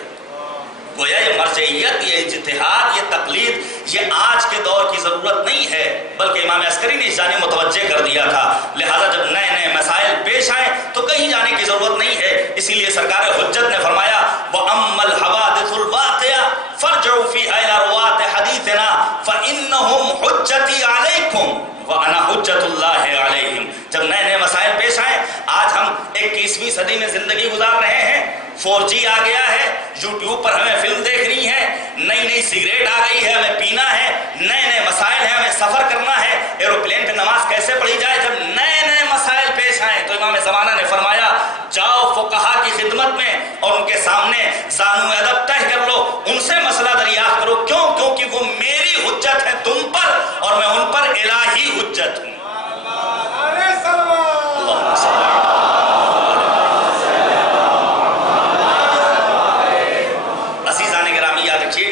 گویا یہ مرجعیت، یہ اجتہاد، یہ تقلید یہ آج کے دور کی ضرورت نہیں ہے، بلکہ امام عسکری نے اس جانب متوجہ کر دیا تھا۔ لہذا جب نئے نئے مسائل پیش آئیں تو کہیں جانے کی ضرورت نہیں ہے۔ اسی لیے سرکار حجت نے فرمایا وَأَمَّا الْحَوَادِثُ الْوَاقِعَةُ فَارْجِعُوا فِيهَا إِلَىٰ رُوَاةِ حَدِيثِنَا فَإِنَّهُمْ حُجَّتِي عَلَيْكُمْ وَأَنَا حُجَّةُ اللَّهِ عَلَيْهِمْ۔ جب نئے نئے مسائل پیش آئیں، آج ہم 21ویں صدی میں زندگی گزار رہے ہیں، 4G آ گیا ہے، یوٹیوب پر ہمیں فلم دیکھنی ہے، نئی نئی سگریٹ آ گئی ہے، ہمیں پینا ہے، نئے نئے مسائل ہیں، ہمیں سفر کرنا ہے، ایروپلین پہ نماز کیسے پڑھی جائے۔ جب نئے نئے مسائل پیش آئیں تو امام زمانہ نے فرمایا جاؤ فقہا کی خدمت میں اور ان کے سامنے زانو ادب طے کر لو، ان سے مسئلہ دریافت کرو۔ کیوں؟ کیونکہ وہ میری حجت ہے تم پر اور میں ان پر الہی حجت ہوں۔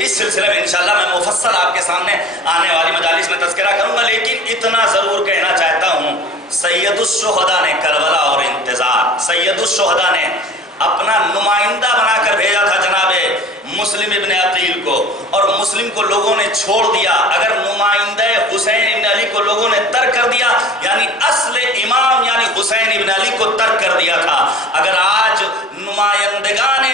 اس سلسلے میں انشاءاللہ میں مفصل آپ کے سامنے آنے والی مجالس میں تذکرہ کروں گا، لیکن اتنا ضرور کہنا چاہتا ہوں سید الشہداء نے کربلا اور انتظار، سید الشہداء نے اپنا نمائندہ بنا کر بھیجا تھا جناب مسلم ابن عقیل کو، اور مسلم کو لوگوں نے چھوڑ دیا۔ اگر نمائندہ حسین ابن علی کو لوگوں نے ترک کر دیا، یعنی اصل امام یعنی حسین ابن علی کو ترک کر دیا تھا۔ اگر آج نمائندگان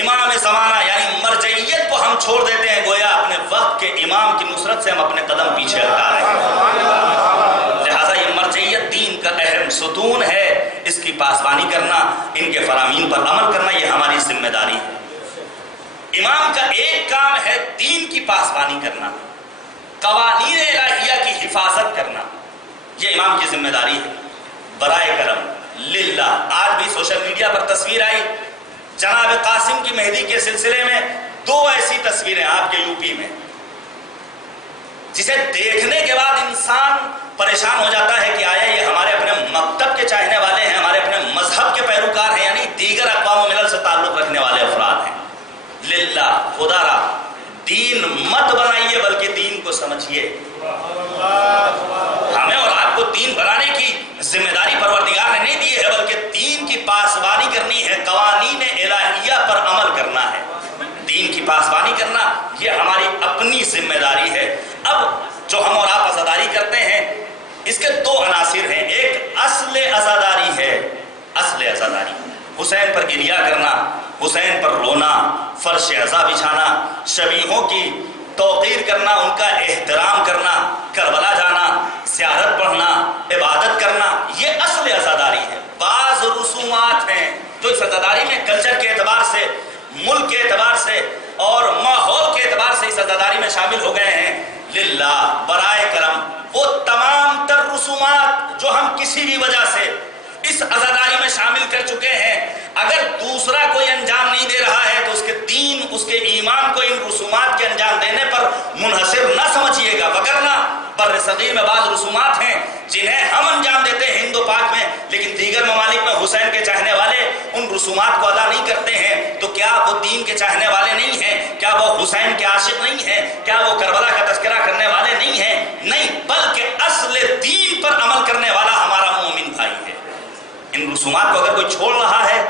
امام زمانہ یعنی مرجعیت کو ہم چھوڑ دیتے ہیں، گویا اپنے وقت کے امام کی نصرت سے ہم اپنے قدم پیچھے ہٹا رہے ہیں۔ لہٰذا یہ مرجعیت دین کا اہم ستون ہے، اس کی پاسبانی کرنا، ان کے فرامین پر عمل کرنا یہ ہماری ذمہ داری ہے۔ امام کا ایک کام ہے دین کی پاسبانی کرنا، قوانین الہیہ کی حفاظت کرنا، یہ امام کی ذمہ داری ہے۔ برائے کرم للہ، آج بھی سوشل میڈیا پر تصویر آئی جناب قاسم کی مہدی کے سلسلے میں، 2 ایسی تصویریں آپ کے یوپی میں جسے دیکھنے کے بعد انسان پریشان ہو جاتا ہے کہ آیا یہ ہمارے اپنے مکتب کے چاہنے والے ہیں، ہمارے اپنے مذہب کے پیروکار ہیں، یعنی دیگر اقوام و ملل سے تعلق رکھنے والے افراد ہیں۔ للہ خدا را دین مت بنائیے بلکہ دین کو سمجھیے۔ ہمیں اور آپ کو دین بنانے کی ذمہ داری پروردگار نے نہیں دی ہے، بلکہ دین کی پاسبانی کرنی ہے، قوانین الہیہ پر عمل کرنا ہے۔ دین کی پاسبانی کرنا یہ ہماری اپنی ذمہ داری ہے۔ اب جو ہم اور آپ عزاداری کرتے ہیں اس کے 2 عناصر ہیں، ایک اصل عزاداری ہے، اصل عزاداری حسین پر گریہ کرنا، حسین پر رونا، فرش عزا بچھانا، شبیہوں کی توقیر کرنا، ان کا احترام کرنا، کربلا جانا، زیارت پڑھنا، عبادت کرنا، یہ اصل عزاداری ہے۔ بعض رسومات ہیں جو اس عزاداری میں کلچر کے اعتبار سے، ملک کے اعتبار سے اور ماحول کے اعتبار سے اس عزاداری میں شامل ہو گئے ہیں۔ للہ برائے کرم وہ تمام تر رسومات جو ہم کسی بھی وجہ سے اس عزاداری میں شامل کر چکے ہیں، اگر دوسرا کوئی انجام نہیں دے رہا ہے تو اس کے دین، اس کے ایمان کو ان رسومات کے انجام دینے پر منحصر نہ سمجھیے گا، وگرنہ بر صغیر میں بعض رسومات ہیں جنہیں ہم انجام دیتے ہیں ہند و پاک میں، لیکن دیگر ممالک میں حسین کے چاہنے والے ان رسومات کو ادا نہیں کرتے ہیں۔ تو کیا وہ دین کے چاہنے والے نہیں ہیں؟ کیا وہ حسین کے عاشق نہیں ہیں؟ کیا وہ کربلا کا تذکرہ کرنے والے نہیں ہیں؟ نہیں، بلکہ اصل دین پر عمل کرنے والا ہمارا مومن بھائی ہے۔ ان رسومات کو اگر کوئی چھوڑ رہا ہے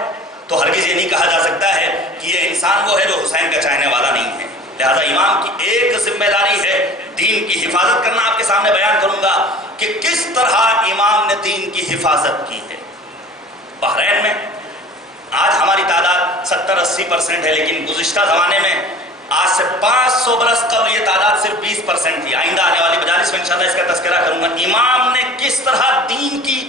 تو ہرگز یہ نہیں کہا جا سکتا ہے کہ یہ انسان وہ ہے جو حسین کا چاہنے والا نہیں ہے۔ لہذا امام کی ایک ذمہ داری ہے دین کی حفاظت کرنا۔ آپ کے سامنے بیان کروں گا کہ کس طرح امام نے حفاظت کی ہے۔ بحرین میں آج ہماری تعداد 70-80% ہے، لیکن گزشتہ زمانے میں آج سے 500 برس قبل یہ تعداد صرف 20% تھی۔ آئندہ آنے والی مجالس میں انشاءاللہ اس کا تذکرہ کروں گا، امام نے کس طرح دین کی،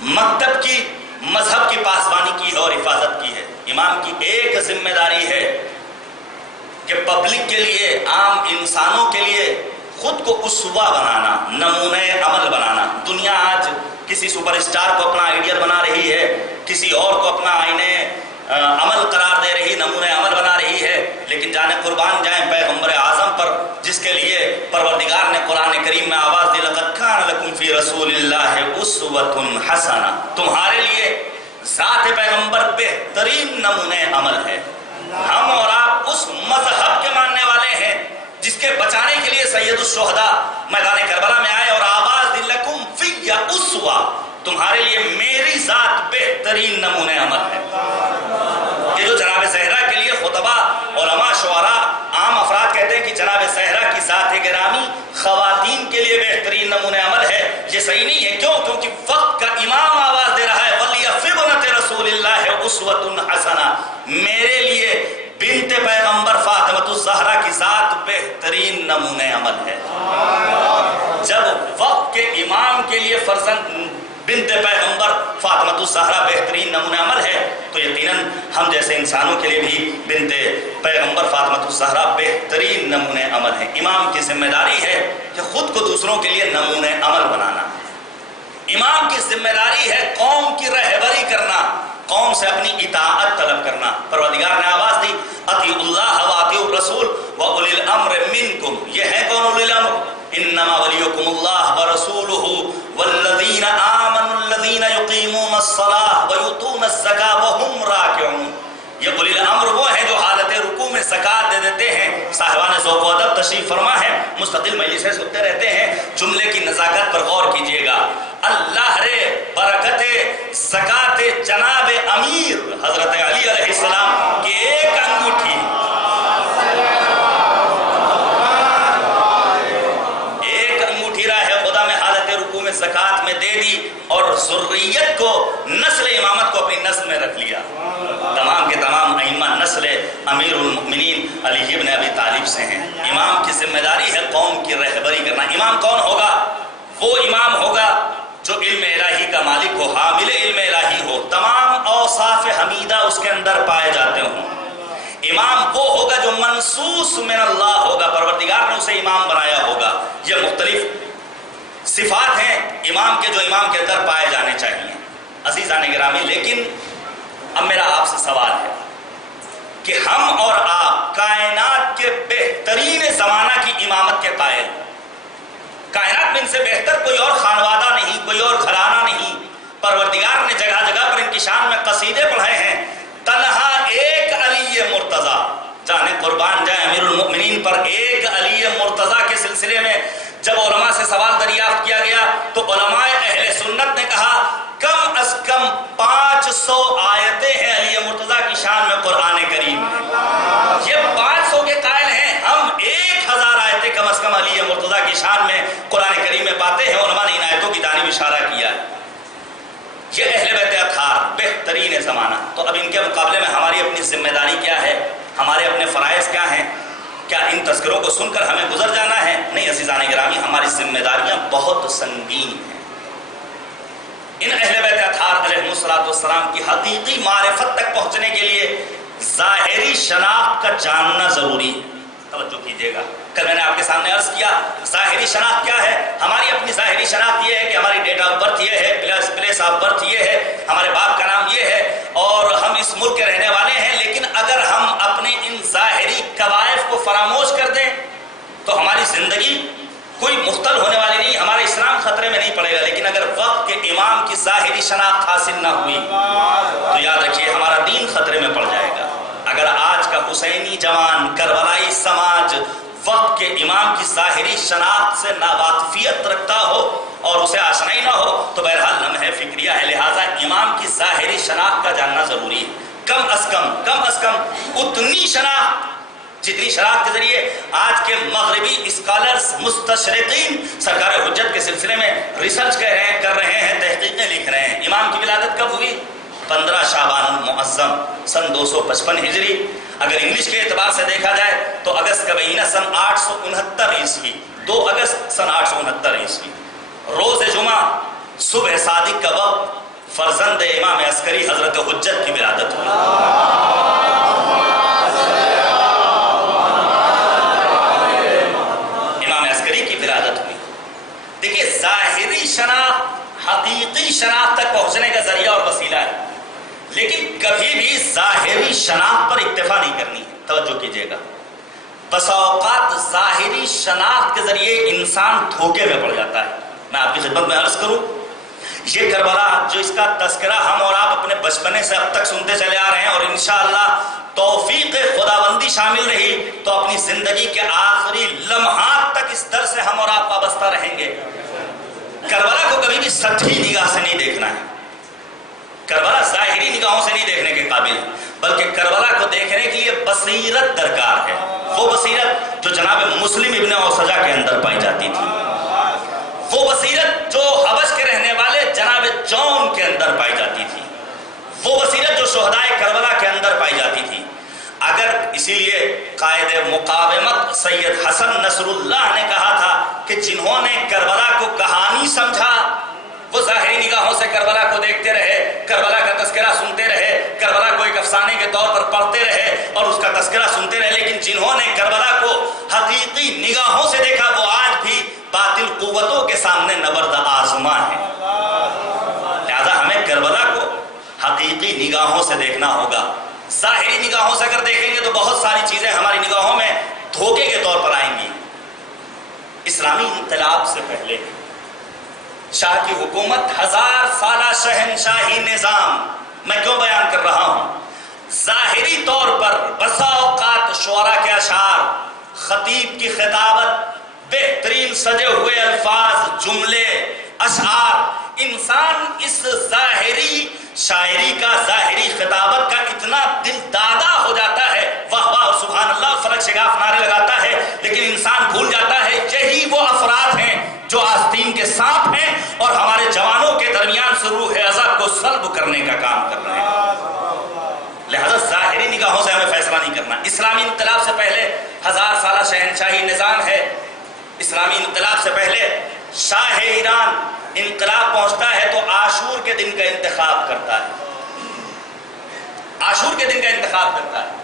مکتب کی، مذہب کی پاسبانی کی اور حفاظت کی ہے۔ امام کی ایک ذمہ داری ہے کہ پبلک کے لیے، عام انسانوں کے لیے خود کو اسوہ بنانا، نمونہ عمل بنانا۔ دنیا آج کسی سپر اسٹار کو اپنا آئیڈیل بنا رہی ہے، کسی اور کو اپنا آئینے عمل قرار دے رہی، نمونہ عمل بنا رہی ہے، لیکن جانے قربان جائیں پیغمبر اعظم پر، جس کے لیے پروردگار نے قرآن کریم میں آواز دی، لقد کان لکم فی رسول اللہ اسوۃ حسنہ، تمہارے لیے ذات پیغمبر بہترین نمونہ عمل ہے۔ ہم اور آپ اس مذہب کے ماننے والے ہیں جس کے بچانے کے لیے سید الشہداء میدان کربلا میں آئے اور آواز دی، لکم فی اسوہ، تمہارے لیے میری ذات بہترین نمونہ عمل ہے۔ یہ جو جناب زہرا کے لیے خطبہ، علماء، شعراء، عام افراد کہتے ہیں کہ جناب زہرا کی ذات گرامی خواتین کے لیے بہترین نمونہ عمل ہے، یہ صحیح نہیں ہے۔ کیوں؟ کیونکہ وقت کا امام آواز دے رہا ہے، وَلِيَفِي ابْنَتِ رَسُولِ اللَّهِ أُسْوَةٌ حَسَنَةٌ، میرے لیے بنت پیغمبر فاطمۃ الزہرا کی ذات بہترین نمونہ عمل ہے۔ جب وقت کے امام کے لیے فرزند بنت پیغمبر فاطمۃ الزہرا بہترین نمونہ عمل ہے، تو یقیناً ہم جیسے انسانوں کے لیے بھی بنت پیغمبر فاطمۃ الزہرا بہترین نمونہ عمل ہے۔ امام کی ذمہ داری ہے کہ خود کو دوسروں کے لیے نمونہ عمل بنانا۔ امام کی ذمہ داری ہے قوم کی رہبری کرنا، قوم سے اپنی اطاعت طلب کرنا۔ پروردگار نے آواز دی، اطیعوا اللہ واطیعوا الرسول واولی الامر منکم، یہ ہے کون اولی الامر؟ انما ولیکم اللہ ورسولہ والذین آمنوا الذین یقیمون الصلاۃ ویؤتون الزکاۃ وہم راکعون۔ یہ اولی الامر وہ ہیں جو حالت رکوع میں زکوٰۃ دے دیتے ہیں۔ صاحبان ذوق و ادب تشریف فرما ہے، مستقل مجلسیں سنتے رہتے ہیں، جملے کی نزاکت پر غور کیجیے گا۔ اللہ رے برکت زکوٰۃ جناب امیر حضرت علی علیہ السلام کی ایک انگوٹھی، زکوٰۃ میں دے دی اور ذریت کو، نسل امامت کو اپنی نسل میں رکھ لیا۔ تمام کے تمام ائمہ نسل امیر المؤمنین علی ابن ابی طالب سے ہیں۔ امام کی ذمہ داری ہے قوم کی رہبری کرنا۔ امام کون ہوگا؟ وہ امام ہوگا جو علم الہی کا مالک ہو، حامل علم الہی ہو، تمام اوصاف حمیدہ اس کے اندر پائے جاتے ہوں۔ امام وہ ہوگا جو منصوص من اللہ ہوگا، پروردگار نے اسے امام بنایا ہوگا۔ یہ مختلف صفات ہیں امام کے جو امام کے اندر پائے جانے چاہیے۔ عزیزان گرامی، لیکن اب میرا آپ سے سوال ہے کہ ہم اور آپ کائنات کے بہترین زمانہ کی امامت کے قائل، کائنات میں ان سے بہتر کوئی اور خانوادہ نہیں، کوئی اور گھرانہ نہیں۔ پروردگار نے جگہ جگہ پر ان کی شان میں قصیدے پڑھائے ہیں، تنہا ایک علی مرتضیٰ، جانے قربان جائے امیر المؤمنین پر ایک علی مرتضیٰ کے سلسلے میں جب علماء سے سوال دریافت کیا گیا تو علماء اہل سنت نے کہا کم از کم 500 آیتیں ہیں علی مرتضیٰ کی شان میں قرآن کریم میں۔ یہ 500 کے قائل ہیں، ہم 1000 آیتیں کم از کم علی مرتضیٰ کی شان میں قرآن کریم میں پاتے ہیں۔ علماء نے ان آیتوں کی جانب اشارہ کیا ہے۔ یہ اہل بیت اطہار بہترین زمانہ، تو اب ان کے مقابلے میں ہماری اپنی ذمہ داری کیا ہے، ہمارے اپنے فرائض کیا ہیں؟ کیا ان تذکروں کو سن کر ہمیں گزر جانا ہے؟ نہیں عزیزان گرامی، ہماری ذمہ داریاں بہت سنگین ہیں۔ ان اہل بیت اطہار علیہ السلام کی حقیقی معرفت تک پہنچنے کے لیے ظاہری شناخت کا جاننا ضروری ہے۔ توجہ کیجیے گا، کل میں نے آپ کے سامنے عرض کیا ظاہری شناخت کیا ہے۔ ہماری اپنی ظاہری شناخت یہ ہے کہ ہماری ڈیٹ آف برتھ یہ ہے، پلیس آف برتھ یہ ہے، ہمارے باپ کا نام یہ ہے اور ہم اس ملک کے رہنے والے ہیں۔ لیکن اگر ہم اپنے ان ظاہری قوائف کو فراموش کر دیں تو ہماری زندگی کوئی مختل ہونے والی نہیں، ہمارا اسلام خطرے میں نہیں پڑے گا۔ لیکن اگر وقت کے امام کی ظاہری شناخت حاصل نہ ہوئی تو یاد رکھیے ہمارا دین خطرے میں پڑ جائے گا۔ اگر آج کا حسینی جوان، کربلائی سماج وقت کے امام کی ظاہری شناخت سے ناواقفیت رکھتا ہو اور اسے آشنائی نہ ہو تو بہرحال لمحہ فکریہ ہے۔ لہٰذا امام کی ظاہری شناخت کا جاننا ضروری ہے۔ کم از کم اتنی شناخت جتنی شرائط کے ذریعے آج کے مغربی اسکالرز مستشرقین سرکار حجت کے سلسلے میں ریسرچ کر رہے ہیں، تحقیقیں لکھ رہے ہیں۔ امام کی ولادت کب ہوئی؟ 15 شعبان المعظم سن 255 ہجری۔ اگر انگلش کے اعتبار سے دیکھا جائے تو اگست کا مہینہ سن 869 عیسوی، 2 اگست سن 869 عیسوی، روز جمعہ، صبح صادق کا وقت، فرزند امام عسکری حضرت حجت کی ولادت ہوئی۔ امام عسکری کی ولادت ہوئی۔ دیکھیے، ظاہری شناخت حقیقی شناخت تک پہنچنے کا ذریعہ اور وسیلہ ہے، لیکن کبھی بھی ظاہری شناخت پر اکتفا نہیں کرنی ہے۔ توجہ کیجیے گا، بسا اوقات ظاہری شناخت کے ذریعے انسان دھوکے میں پڑ جاتا ہے۔ میں آپ کی خدمت میں عرض کروں، یہ کربلا جو اس کا تذکرہ ہم اور آپ اپنے بچپنے سے اب تک سنتے چلے آ رہے ہیں، اور انشاءاللہ توفیق خداوندی شامل رہی تو اپنی زندگی کے آخری لمحات تک اس در سے ہم اور آپ وابستہ رہیں گے۔ کربلا کو کبھی بھی سطحی نگاہ سے نہیں دیکھنا ہے، کربلا ظاہری نگاہوں سے نہیں دیکھنے کے قابل، بلکہ کربلا کو دیکھنے کے لیے بصیرت درکار ہے، وہ بصیرت جو جناب مسلم ابن اوسجہ کے اندر پائی جاتی تھی، وہ بصیرت جو حبش کے رہنے والے جناب جون کے اندر پائی جاتی تھی، وہ بصیرت جو شہدائے کربلا کے اندر پائی جاتی تھی۔ اگر اسی لیے قائد مقاومت سید حسن نصر اللہ نے کہا تھا کہ جنہوں نے کربلا کو کہانی سمجھا وہ ظاہری نگاہوں سے کربلا کو دیکھتے رہے، کربلا کا تذکرہ سنتے رہے، کربلا کو ایک افسانے کے طور پر پڑھتے رہے اور اس کا تذکرہ سنتے رہے، لیکن جنہوں نے کربلا کو حقیقی نگاہوں سے دیکھا وہ آج بھی باطل قوتوں کے سامنے نبرد آزما ہے۔ لہذا ہمیں کربلا کو حقیقی نگاہوں سے دیکھنا ہوگا۔ ظاہری نگاہوں سے اگر دیکھیں گے تو بہت ساری چیزیں ہماری نگاہوں میں دھوکے کے طور پر آئیں گی۔ اسلامی انقلاب سے پہلے شاہ کی حکومت 1000 سالہ شہنشاہی نظام، میں کیوں بیان کر رہا ہوں؟ ظاہری طور پر بسا اوقات شعراء کے اشعار، خطیب کی خطابت، بہترین سجے ہوئے الفاظ، جملے، اشعار، انسان اس ظاہری شاعری کا، ظاہری خطابت کا اتنا دل دادا ہو جاتا ہے، واہ واہ سبحان اللہ، فلک شگاف نعرے لگاتا ہے، لیکن انسان بھول جاتا ہے یہی وہ افراد ہیں جو آستین کے سانپ ہیں اور ہمارے جوانوں کے درمیان سے روح ازا کو سلب کرنے کا کام کر رہے ہیں۔ لہذا ظاہری نگاہوں سے ہمیں فیصلہ نہیں کرنا۔ اسلامی انقلاب سے پہلے 1000 سالہ شہنشاہی نظام ہے۔ اسلامی انقلاب سے پہلے شاہ ایران انقلاب پہنچتا ہے تو عاشور کے دن کا انتخاب کرتا ہے، عاشور کے دن کا انتخاب کرتا ہے۔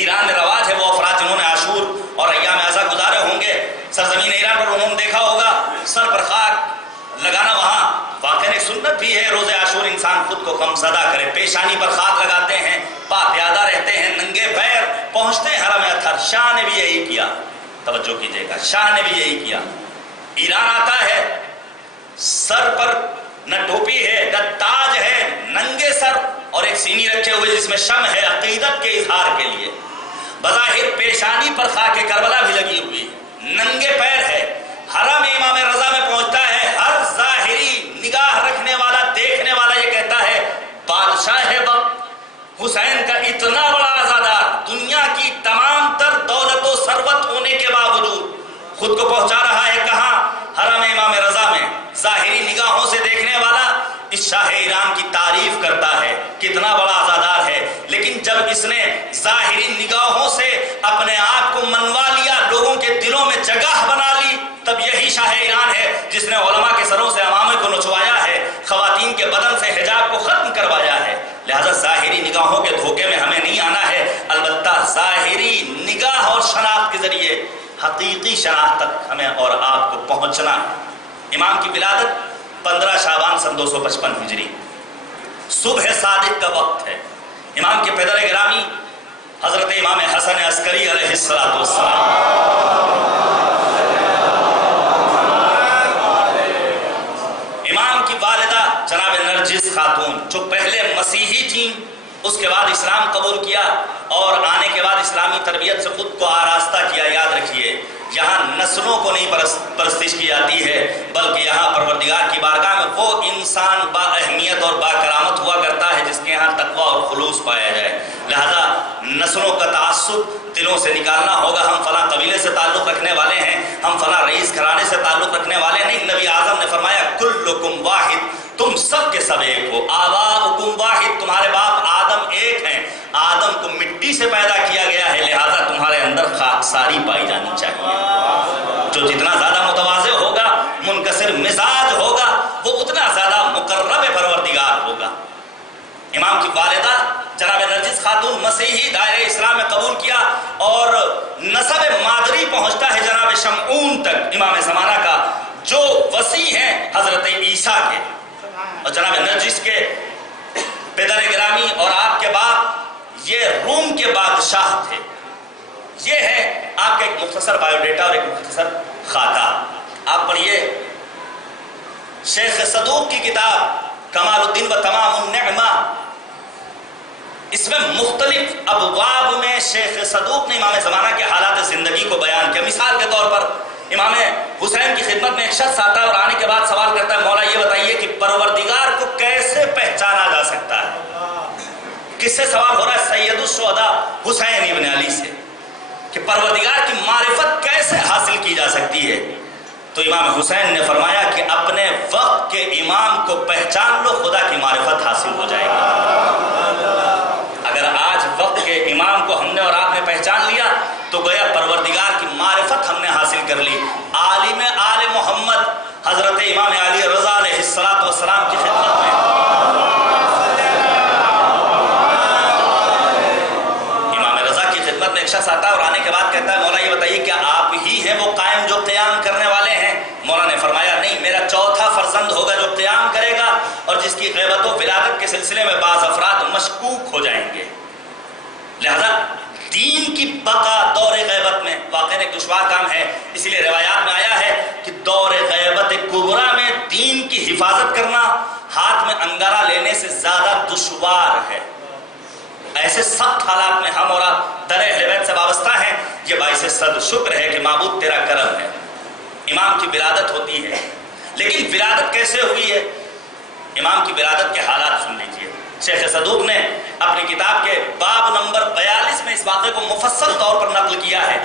ایران میں رواج ہے، وہ افراد جنہوں نے عاشور اور ایام اعزا گزارے ہوں گے سرزمین ایران پر، انہوں نے دیکھا ہوگا سر پر خاک لگانا وہاں واقعی ایک سنت بھی ہے۔ روز عاشور انسان خود کو غمزدہ کرے، پیشانی پر خاک لگاتے ہیں، پا پیادہ رہتے ہیں، ننگے پیر پہنچتے ہیں حرم اطہر۔ شاہ نے بھی یہی کیا، توجہ کیجیے گا، شاہ نے بھی یہی کیا۔ ایران آتا ہے، سر پر نہ ٹوپی ہے نہ تاج ہے، ننگے سر اور ایک سینی رکھے ہوئے جس میں شمع ہے عقیدت کے اظہار کے لیے، بظاہر پیشانی پر خاک کربلا بھی لگی ہوئی، ننگے پیر ہے، حرم امام رضا میں پہنچتا ہے۔ ہر ظاہری نگاہ رکھنے والا، دیکھنے والا یہ کہتا ہے بادشاہ وقت حسین کا اتنا بڑا عزادار، دنیا کی تمام تر دولت و ثروت ہونے کے باوجود خود کو پہنچا رہا ہے کہاں؟ حرم امام رضا میں۔ ظاہری نگاہوں سے دیکھنے والا اس شاہ ایران کی تعریف کرتا ہے کتنا بڑا عزادار ہے، لیکن جب اس نے ظاہری نگاہوں سے اپنے آپ کو منوا لیا، لوگوں کے دلوں میں جگہ بنا لی، تب یہی شاہ ایران ہے جس نے علماء کے سروں سے عوامے کو نچوایا ہے، خواتین کے بدن سے حجاب کو ختم کروایا ہے۔ لہذا ظاہری نگاہوں کے دھوکے میں ہمیں نہیں آنا ہے، البتہ ظاہری نگاہ اور شناخت کے ذریعے حقیقی شناخت تک ہمیں اور آپ کو پہنچنا ہے۔ امام کی ولادت 15 شعبان سن 255 ہجری، صبح صادق کا وقت ہے۔ امام کے پدر گرامی حضرت امام حسن عسکری علیہ السلام، امام کی والدہ جناب نرجس خاتون جو پہلے مسیحی تھیں، اس کے بعد اسلام قبول کیا اور آنے کے بعد اسلامی تربیت سے خود کو آراستہ کیا۔ یاد رکھیے، یہاں نسلوں کو نہیں پرستش کی جاتی ہے، بلکہ یہاں پروردگار کی بارگاہ میں وہ انسان با اہمیت اور با کرامت ہوا کرتا ہے جس کے یہاں تقویٰ اور خلوص پایا جائے۔ لہذا نسلوں کا تعصب دلوں سے نکالنا ہوگا. ہم فلاں قبیلے سے تعلق رکھنے والے ہیں, ہم فلاں رئیس گھرانے سے تعلق رکھنے والے نہیں. نبی اعظم نے فرمایا کلکم واحد, تم سب کے سب ایک ہو. آباؤکم واحد, تمہارے باپ آدم ایک ہیں. آدم کو مٹی سے پیدا کیا گیا ہے, لہذا تمہارے اندر خاکساری پائی جانی چاہیے. جو جتنا زیادہ متواضع ہوگا, منکسر مزاج ہوگا, وہ اتنا زیادہ مقرب پروردگار ہوگا. امام کی والدہ جناب نرجس خاتون مسیحی دائرہ اسلام میں قبول کیا اور نسب مادری پہنچتا ہے جناب شمعون تک, امام زمانہ کا جو وسیع ہیں حضرت عیسیٰ کے. اور جناب نرجس کے پدر گرامی اور آپ کے باپ یہ روم کے بادشاہ تھے. یہ ہے آپ کا ایک مختصر بایو ڈیٹا اور ایک مختصر خاکہ. آپ پڑھیے شیخ صدوق کی کتاب کمال الدین و تمام النعمہ, اس میں مختلف ابواب میں شیخ صدوق نے امام زمانہ کے حالات زندگی کو بیان کیا. مثال کے طور پر امام حسین کی خدمت میں ایک شخص آتا ہے اور آنے کے بعد سوال کرتا ہے, مولا یہ بتائیے کہ پروردگار کو کیسے پہچانا جا سکتا ہے؟ کس سے سوال ہو رہا ہے؟ سید الشہداء حسین ابن علی سے, کہ پروردگار کی معرفت کیسے حاصل کی جا سکتی ہے. تو امام حسین نے فرمایا کہ اپنے وقت کے امام کو پہچان لو, خدا کی معرفت حاصل ہو جائے گی. اگر آج وقت کے امام کو ہم نے اور آپ نے پہچان لیا تو گویا پروردگار کی معرفت ہم نے حاصل کر لی. عالم آل محمد حضرت امام علی رضا علیہ السلام کی خدمت میں امام رضا کی خدمت میں ایک شخص آتا ہے اور آنے کے بعد کہتا ہے, مولا یہ بتائیے کیا آپ ہی ہیں وہ قائم جو قیام کرنے والے ہیں؟ مولا نے فرمایا نہیں, میرا چوتھا فرزند ہوگا جو قیام کرے گا, اور جس کی غیبت و ولادت کے سلسلے میں بعض افراد مشکوک ہو جائیں گے. لہذا دین کی بقا دور غیبت میں واقعی ایک دشوار کام ہے. اسی لیے روایات میں آیا ہے کہ دور غیبت کبرا میں دین کی حفاظت کرنا ہاتھ میں انگارہ لینے سے زیادہ دشوار ہے. ایسے سخت حالات میں ہم اور آپ در اہل بیت سے وابستہ ہیں. یہ باعث صد شکر ہے کہ معبود تیرا کرم ہے. امام کی ولادت ہوتی ہے, لیکن ولادت کیسے ہوئی ہے؟ امام کی ولادت کے حالات سن لیجیے. شیخ صدوق نے اپنی کتاب کے باب نمبر 42 میں اس واقعے کو مفصل طور پر نقل کیا ہے.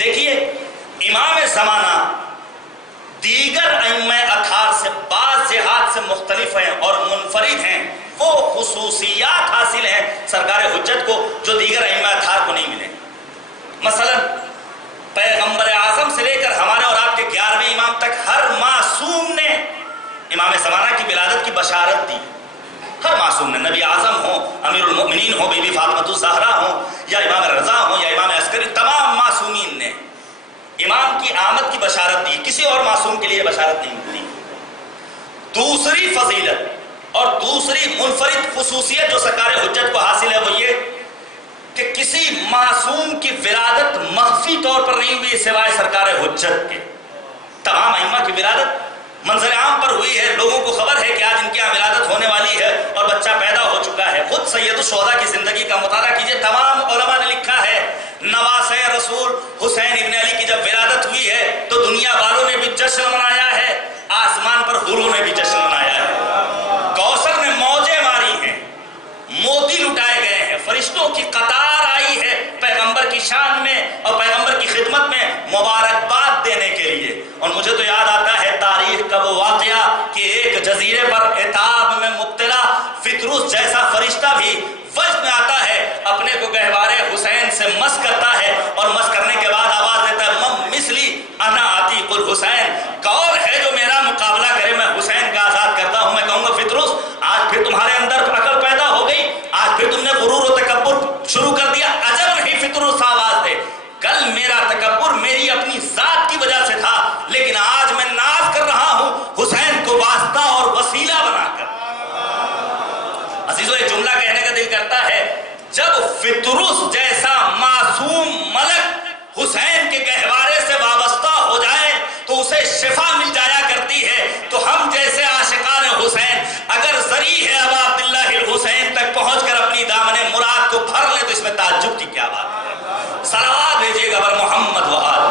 دیکھیے, امام زمانہ دیگر ائمہ اطہار سے بعض جہات سے مختلف ہیں اور منفرد ہیں. وہ خصوصیات حاصل ہیں سرکار حجت کو جو دیگر ائمہ اطہار کو نہیں ملے. مثلا پیغمبر اعظم سے لے کر ہمارے اور آپ کے 11ویں امام تک ہر معصوم نے امام زمانہ کی ولادت کی بشارت دی. ہر معصوم نے, نبی اعظم ہوں, امیر المؤمنین ہوں, بی بی فاطمہ الزہرا ہوں, یا امام رضا ہوں, یا امام عسکری, تمام معصومین نے امام کی آمد کی بشارت دی. کسی اور معصوم کے لیے بشارت نہیں ملتی. دوسری فضیلت اور دوسری منفرد خصوصیت جو سرکار حجت کو حاصل ہے وہ یہ کہ کسی معصوم کی ولادت مخفی طور پر نہیں ہوئی سوائے سرکار حجت کے. تمام ائمہ کی ولادت منظر عام پر ہوئی ہے. لوگوں کو خبر ہے کہ آج ان کی یہاں ولادت ہونے والی ہے اور بچہ پیدا ہو چکا ہے. خود سید الشہداء کی زندگی کا مطالعہ کیجئے, تمام علماء نے لکھا ہے نواسہ رسول حسین ابن علی کی جب ولادت ہوئی ہے تو دنیا والوں نے بھی جشن منایا ہے, آسمان پر حوروں نے بھی جشن منایا ہے. کوثر میں موجیں ماری ہیں, موتی لٹائے گئے ہیں, فرشتوں کی قطار آئی ہے پیغمبر کی شان میں اور پیغمبر کی خدمت میں مبارکباد دینے کے لیے. اور مجھے تو یاد آتا ہے تاریخ کا وہ واقعہ کہ ایک جزیرے پر عتاب میں مبتلا فطروس جیسا فرشتہ بھی وجد میں آتا ہے, اپنے کو گہوارے حسین سے مس کرتا ہے اور مس کرنے کے بعد آواز دیتا ہے مم مثلی انا عتیق الحسین, کون ہے جو میرا مقابلہ کرے, میں حسین کا آزاد کرتا ہوں. میں کہوں گا فطروس آج پھر تمہارے اندر عقل پیدا ہو گئی, آج پھر تم نے غرور و تکبر شروع کر دیا. عجب نہیں فطروس آواز دے, کل میرا تکبر میری اپنی ذات کی وجہ سے تھا, لیکن آج میں ناز کر رہا ہوں حسین کو واسطہ اور وسیلہ بنا کر. عزیزو, ایک جملہ کہنے کا دل کرتا ہے, جب فطروس جیسا معصوم ملک حسین کے گہوارے سے وابستہ ہو جائے تو اسے شفا مل جایا کرتی ہے. تو ہم جیسے عاشقان حسین اگر ذریع ہے ابا عبداللہ الحسین تک پہنچ کر اپنی دامن مراد کو بھر لیں تو اس میں تعجب کی کیا بات ہے. صلوات بھیجیے گا بر محمد و آل.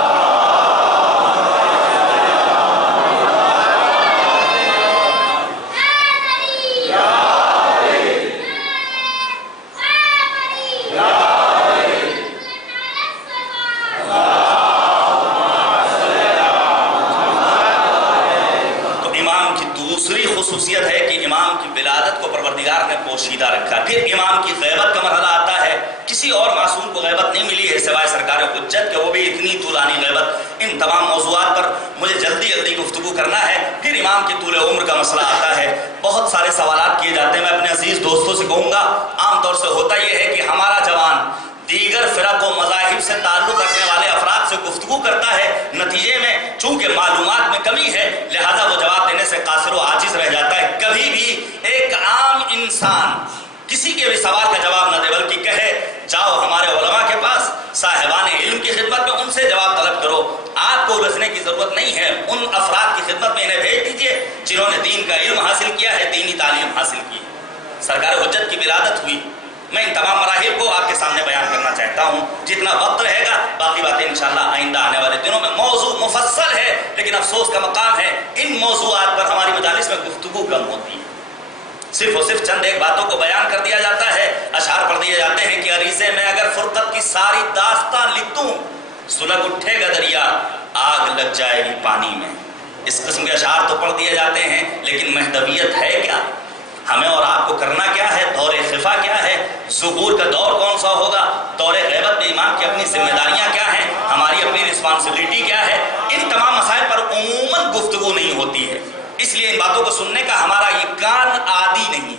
خصوصیت ہے کہ امام کی ولادت کو پروردگار نے پوشیدہ رکھا. پھر امام کی غیبت کا مرحلہ آتا ہے. کسی اور معصوم کو غیبت نہیں ملی ہے سوائے سرکار حجت کہ وہ بھی اتنی طولانی غیبت. ان تمام موضوعات پر مجھے جلدی گفتگو کرنا ہے. پھر امام کی طول عمر کا مسئلہ آتا ہے. بہت سارے سوالات کیے جاتے ہیں. میں اپنے عزیز دوستوں سے کہوں گا، عام طور سے ہوتا یہ ہے کہ ہمارا جوان دیگر فرق و مذاہب سے تعلق رکھنے والے افراد سے گفتگو کرتا ہے، نتیجے میں چونکہ معلومات میں کمی ہے لہذا وہ جواب دینے سے قاصر و عاجز رہ جاتا ہے. کبھی بھی ایک عام انسان کسی کے بھی سوال کا جواب نہ دے بلکہ کہے جاؤ ہمارے علماء کے پاس، صاحبان علم کی خدمت میں، ان سے جواب طلب کرو. آپ کو الجھنے کی ضرورت نہیں ہے. ان افراد کی خدمت میں انہیں بھیج دیجئے جنہوں نے دین کا علم حاصل کیا ہے، دینی تعلیم حاصل کی. سرکار حجت کی ولادت ہوئی. میں ان تمام مراحل کو آپ کے سامنے بیان کرنا چاہتا ہوں. جتنا وقت رہے گا باقی باتیں انشاءاللہ آئندہ آنے والے دنوں میں. موضوع مفصل ہے لیکن افسوس کا مقام ہے ان موضوعات پر ہماری مجالس میں گفتگو کم ہوتی ہے. صرف اور صرف چند ایک باتوں کو بیان کر دیا جاتا ہے. اشعار پڑھ دیے جاتے ہیں کہ عریضے میں اگر فرقت کی ساری داستان لکھ دوں سلگ اٹھے گا دریا، آگ لگ جائے گی پانی میں. اس قسم کے اشعار تو پڑھ دیے جاتے ہیں لیکن مہدویت ہے کیا؟ ہمیں اور آپ کو کرنا کیا ہے؟ دور خفا کیا ہے؟ ظہور کا دور کون سا ہوگا؟ دور غیبت میں امام کی اپنی ذمہ داریاں کیا ہیں؟ ہماری اپنی رسپانسبلٹی کیا ہے؟ ان تمام مسائل پر عموماً گفتگو نہیں ہوتی ہے. اس لیے ان باتوں کو سننے کا ہمارا یہ کان عادی نہیں ہے.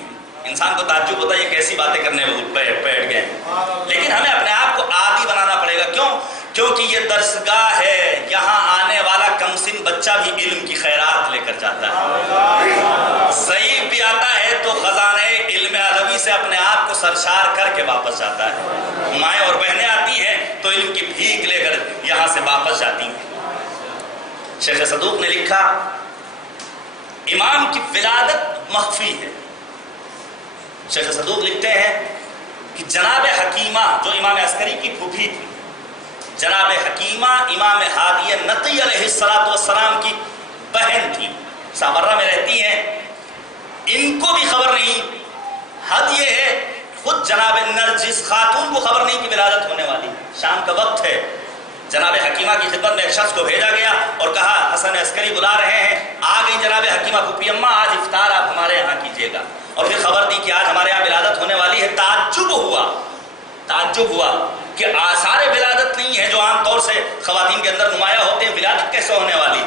انسان کو تعجب ہوتا ہے یہ کیسی باتیں کرنے میں بیٹھ گئے، لیکن ہمیں اپنے آپ کو عادی بنانا پڑے گا. کیوں؟ کیونکہ یہ درسگاہ ہے. یہاں آنے والا کم سن بچہ بھی علم کی خیرات لے کر جاتا ہے. ضعیف بھی آتا ہے تو خزانہ علم عربی سے اپنے آپ کو سرشار کر کے واپس جاتا ہے. مائیں اور بہنیں آتی ہیں تو علم کی بھیک لے کر یہاں سے واپس جاتی ہیں. شیخ صدوق نے لکھا امام کی ولادت مخفی ہے. شیخ صدوق لکھتے ہیں کہ جناب حکیمہ جو امام عسکری کی پھوپھی تھی، جناب حکیمہ امام ہادی نقی علیہ السلام کی بہن تھی، سامرہ میں رہتی ہیں. ان کو بھی خبر نہیں. حد یہ ہے خود جناب نرجس خاتون کو خبر نہیں کہ ولادت ہونے والی. شام کا وقت ہے. جناب حکیمہ کی خدمت میں ایک شخص کو بھیجا گیا اور کہا حسن عسکری بلا رہے ہیں. آ گئی جناب حکیمہ. پھوپھی اماں آج افطار آپ ہمارے یہاں کیجیے گا. اور پھر خبر دی کہ آج ہمارے یہاں ولادت ہونے والی ہے. تعجب ہوا کہ آثار ولادت نہیں ہے جو عام طور سے خواتین کے اندر نمایاں ہوتے ہیں. ولادت کیسے ہونے والی؟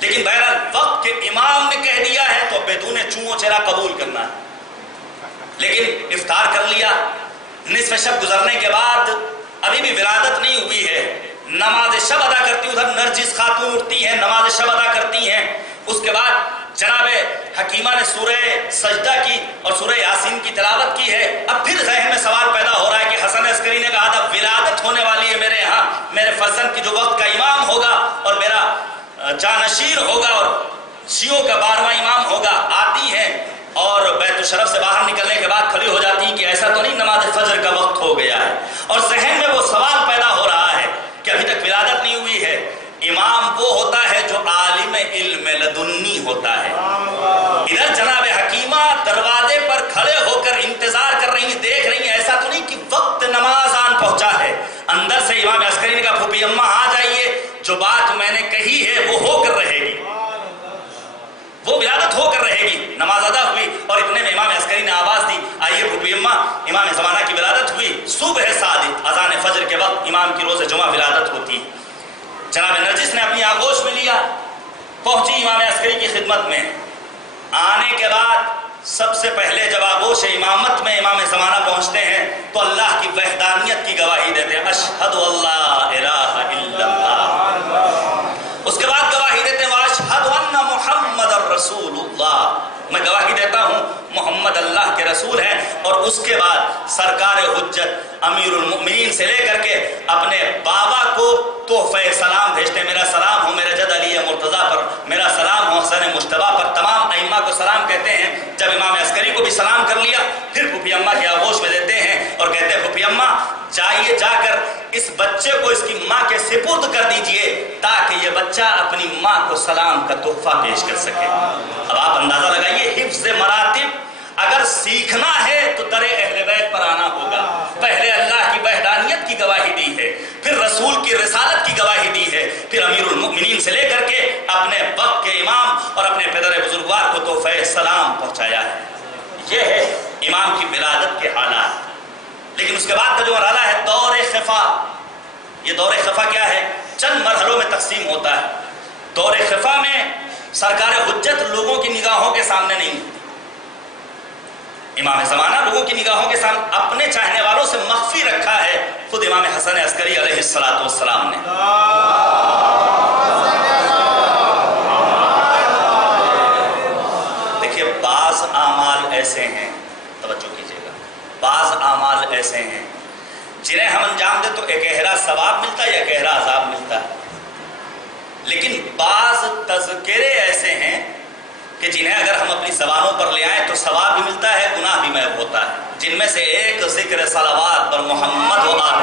لیکن بہرحال وقت کے امام نے کہہ دیا ہے تو بدون چوں چرا قبول کرنا ہے. لیکن افطار کر لیا. نصف شب گزرنے کے بعد ابھی بھی ولادت نہیں ہوئی ہے. نماز شب ادا کرتی ادھر نرجس خاتون اٹھتی ہیں، نماز شب ادا کرتی ہیں. اس کے بعد جناب حکیمہ نے سورہ سجدہ کی اور سورہ یاسین کی تلاوت کی ہے. اب پھر ذہن میں سوال پیدا ہو رہا ہے کہ حسن عسکری نے کہا تھا ولادت ہونے والی ہے میرے یہاں، میرے فرزند کی جو وقت کا امام ہوگا اور میرا جانشیر ہوگا اور شیعوں کا 12واں امام ہوگا. آتی ہیں اور بیت الشرف سے باہر نکلنے کے بعد کھڑی ہو جاتی ہیں کہ ایسا تو نہیں نماز فجر کا وقت ہو گیا ہے. اور ذہن میں وہ سوال پیدا ہو رہا ہے کہ ابھی تک ولادت نہیں ہوئی ہے. امام وہ ہوتا ہے جو عالم علم لدنی ہوتا ہے. ادھر جناب حکیمہ دروازے پر کھڑے ہو کر انتظار کر رہی ہیں، دیکھ رہی ہیں ایسا تو نہیں کہ وقت نماز آن پہنچا ہے. اندر سے امام عسکری نے کہا پھوپھی اماں آ جائیے، جو بات میں نے کہی ہے وہ ہو کر رہے گی، وہ ولادت ہو کر رہے گی. نماز ادا ہوئی اور اتنے میں امام عسکری نے آواز دی آئیے پھوپھی اماں، امام زمانہ کی ولادت ہوئی. صبح صادق اذان فجر کے وقت امام کی روز جمعہ ولادت ہوتی. جناب نرجس نے اپنی آغوش میں لیا، پہنچی امام عسکری کی خدمت میں. آنے کے بعد سب سے پہلے جب آغوش امامت میں امام زمانہ پہنچتے ہیں تو اللہ کی وحدانیت کی گواہی دیتے ہیں، اشہد اللہ الہ الا اللہ. اس کے بعد گواہی دیتے ہیں واشہد ان محمد رسول اللہ، میں گواہی دیتا ہوں محمد اللہ کے رسول ہیں. اور اس کے بعد سرکار حجت امیر المؤمنین سے لے کر کے اپنے بابا کو تحفہ سلام بھیجتے ہیں. میرا سلام ہو میرے جد علی مرتضیٰ پر، میرا سلام ہو حسن مجتبیٰ پر. تمام ائمہ کو سلام کہتے ہیں. جب امام عسکری کو بھی سلام کر لیا پھر پھوپھی اماں کی آغوش میں دیتے ہیں اور کہتے ہیں پھوپھی اماں جائیے، جا کر اس بچے کو اس کی ماں کے سپرد کر دیجئے تاکہ یہ بچہ اپنی ماں کو سلام کا تحفہ پیش کر سکے. اب آپ اندازہ لگائیے حفظ مراتب اگر سیکھنا ہے تو در اہل بیت پر آنا ہوگا. پہلے اللہ کی وحدانیت کی گواہی دی ہے، پھر رسول کی رسالت کی گواہی دی ہے، پھر امیر المؤمنین سے لے کر کے اپنے وقت کے امام اور اپنے پدر بزرگوار کو تحفہ سلام پہنچایا ہے. یہ ہے امام کی ولادت کے حالات. لیکن اس کے بعد کا جو مرحلہ ہے دور خفا. یہ دور خفا کیا ہے؟ چند مرحلوں میں تقسیم ہوتا ہے. دور خفا میں سرکار حجت لوگوں کی نگاہوں کے سامنے نہیں، امام زمانہ لوگوں کی نگاہوں کے سامنے اپنے چاہنے والوں سے مخفی رکھا ہے خود امام حسن عسکری علیہ السلام نے. دیکھیے بعض اعمال ایسے ہیں، توجہ کیجیے گا، بعض اعمال ایسے ہیں جنہیں ہم انجام دیں تو ایک گہرا ثواب ملتا ہے یا گہرا عذاب ملتا ہے. لیکن بعض تذکرے ایسے ہیں کہ جنہیں اگر ہم اپنی زبانوں پر لے آئیں تو ثواب بھی ملتا ہے، گناہ بھی محو ہوتا ہے. جن میں سے ایک ذکر صلوات پر محمد و آل.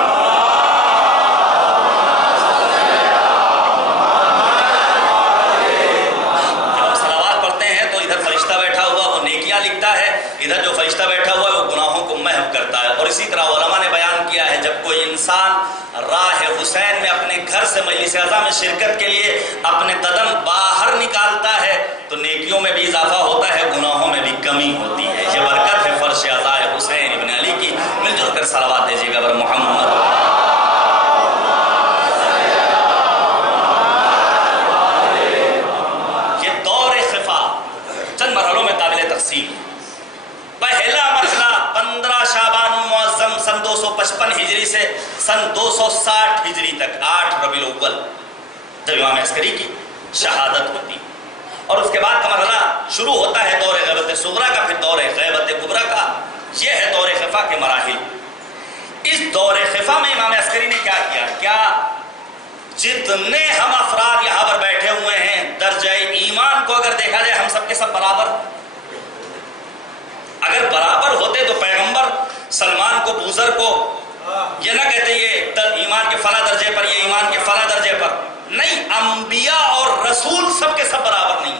جب ہم صلوات پڑھتے ہیں تو ادھر فرشتہ بیٹھا ہوا وہ نیکیاں لکھتا ہے، ادھر جو فرشتہ بیٹھا ہوا ہے وہ گناہوں کو محو کرتا ہے. اور اسی طرح علماء نے بیان کیا ہے جب کوئی انسان راہ حسین میں اپنے گھر سے مجلس اعظم میں شرکت کے لیے اپنے قدم باہر نکالتا ہے تو نیکیوں میں بھی اضافہ ہوتا ہے، گناہوں میں بھی کمی ہوتی ہے. یہ برکت ہے فرش عزاء حسین ابن علی کی. مل جل کر صلوات دیجیے گا بر محمد. یہ دور خفا چند مرحلوں میں قابل تقسیم. پہلا مرحلہ 15 شعبان المعظم سن 255 ہجری سے سن 260 ہجری تک 8 ربیع الاول جب امام عسکری کی شہادت ہوتی. اور اس کے بعد کا مرحلہ شروع ہوتا ہے دور غیبت صغریٰ کا، پھر دور غیبت کبریٰ کا. یہ ہے دور خفا کے مراحل. اس دور خفا میں امام عسکری نے کیا کیا؟ کیا جتنے ہم افراد یہاں پر بیٹھے ہوئے ہیں درجہ ایمان کو اگر دیکھا جائے ہم سب کے سب برابر. اگر برابر ہوتے تو پیغمبر سلمان کو بوزر کو یہ نہ کہتے یہ ایمان کے فلاں درجے پر، یہ ایمان کے فلاں درجے پر. نہیں، انبیاء اور رسول سب کے سب برابر نہیں.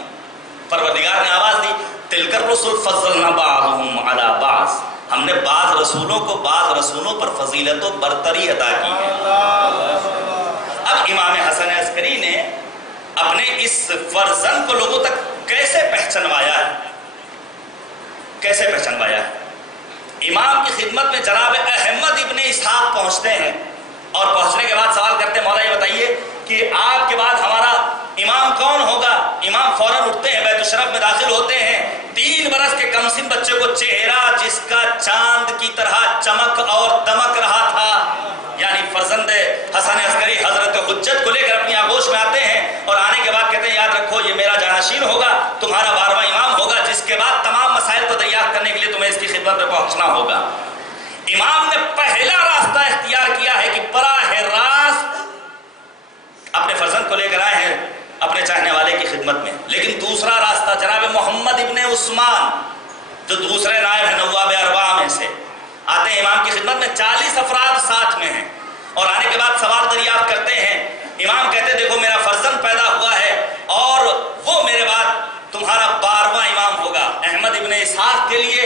پروردگار نے آواز دی تلک الرسل فضلنا بعضهم علی بعض. ہم نے بعض رسولوں کو بعض رسولوں پر فضیلت و برتری عطا کی ہے. اب امام حسن عسکری نے اپنے اس فرزند کو لوگوں تک کیسے پہچنوایا ہے؟ کیسے پہچنوایا ہے؟ امام کی خدمت میں جناب احمد ابن اسحاق پہنچتے ہیں اور پہنچنے کے بعد سوال کرتے ہیں مولا یہ بتائیے کہ آپ کے بعد ہمارا امام کون ہوگا؟ امام فوراً اٹھتے ہیں، بیت الشرف میں داخل ہوتے ہیں. 3 برس کے کمسن بچے کو چہرہ جس کا چاند کی طرح چمک اور دمک رہا تھا، یعنی فرزند حسن عسکری حضرت حجت کو لے کر اپنی آغوش میں آتے ہیں اور آنے کے بعد کہتے ہیں یاد رکھو یہ میرا جانشین ہوگا، تمہارا 12واں امام ہوگا، جس کے بعد تمام مسائل کو دریافت کرنے کے لیے تمہیں اس کی خدمت میں پہنچنا ہوگا. امام نے پہلا راستہ اختیار کیا ہے کہ براہ راست اپنے فرزند کو لے کر آئے ہیں اپنے چاہنے والے کی خدمت میں. لیکن دوسرا راستہ جناب محمد ابن عثمان جو دوسرے نائب ہیں نواب اربعہ میں سے آتے ہیں امام کی خدمت میں. 40 افراد ساتھ میں ہیں اور آنے کے بعد سوال دریافت کرتے ہیں. امام کہتے ہیں دیکھو میرا فرزند پیدا ہوا ہے اور وہ میرے بعد تمہارا 12واں امام ہوگا. احمد ابن اسحاق کے لیے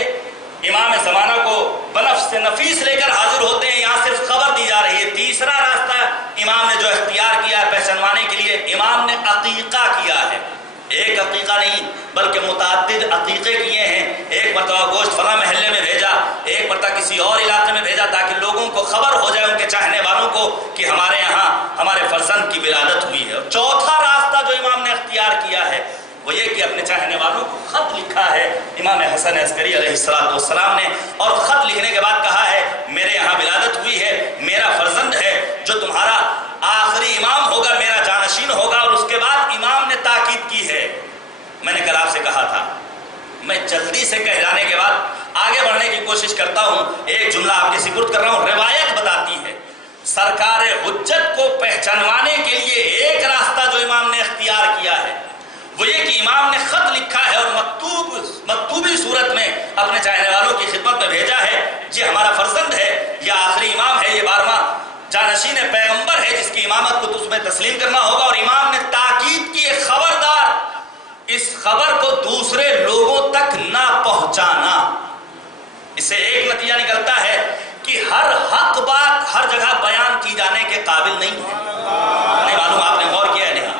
امام زمانہ کو بنفس نفیس لے کر حاضر ہوتے ہیں، یہاں صرف خبر دی جا رہی ہے. تیسرا راستہ امام نے جو اختیار کیا ہے پہچانوانے کے لیے، امام نے عقیقہ کیا ہے. ایک عقیقہ نہیں بلکہ متعدد عقیقے کیے ہیں. ایک مرتبہ گوشت فلاں محلے میں بھیجا، ایک مرتبہ کسی اور علاقے میں بھیجا تاکہ لوگوں کو خبر ہو جائے ان کے چاہنے والوں کو کہ ہمارے یہاں ہمارے فرزند کی ولادت ہوئی ہے. اور چوتھا راستہ جو امام نے اختیار کیا ہے وہ یہ کہ اپنے چاہنے والوں کو خط لکھا ہے امام حسن عسکری علیہ السلام نے. اور خط لکھنے کے بعد کہا ہے میرے یہاں ولادت ہوئی ہے، میرا فرزند ہے جو تمہارا آخری امام ہوگا، میرا جانشین ہوگا. اور اس کے بعد امام نے تاکید کی ہے، میں نے کل آپ سے کہا تھا میں جلدی سے کہہ جانے کے بعد آگے بڑھنے کی کوشش کرتا ہوں. ایک جملہ آپ کے سپرد کر رہا ہوں. روایت بتاتی ہے سرکار حجت کو پہچانوانے کے لیے ایک راستہ جو امام نے اختیار کیا ہے وہ یہ کہ امام نے خط لکھا ہے اور مکتوبی صورت میں اپنے چاہنے والوں کی خدمت میں بھیجا ہے یہ ہمارا فرزند ہے، یہ آخری امام ہے، یہ 12واں جانشین پیغمبر ہے جس کی امامت کو تمہیں تسلیم کرنا ہوگا. اور امام نے تاکید کی خبردار اس خبر کو دوسرے لوگوں تک نہ پہنچانا. قابل نہیں ہے. نہیں معلوم آپ نے غور کیا ہے نہیں؟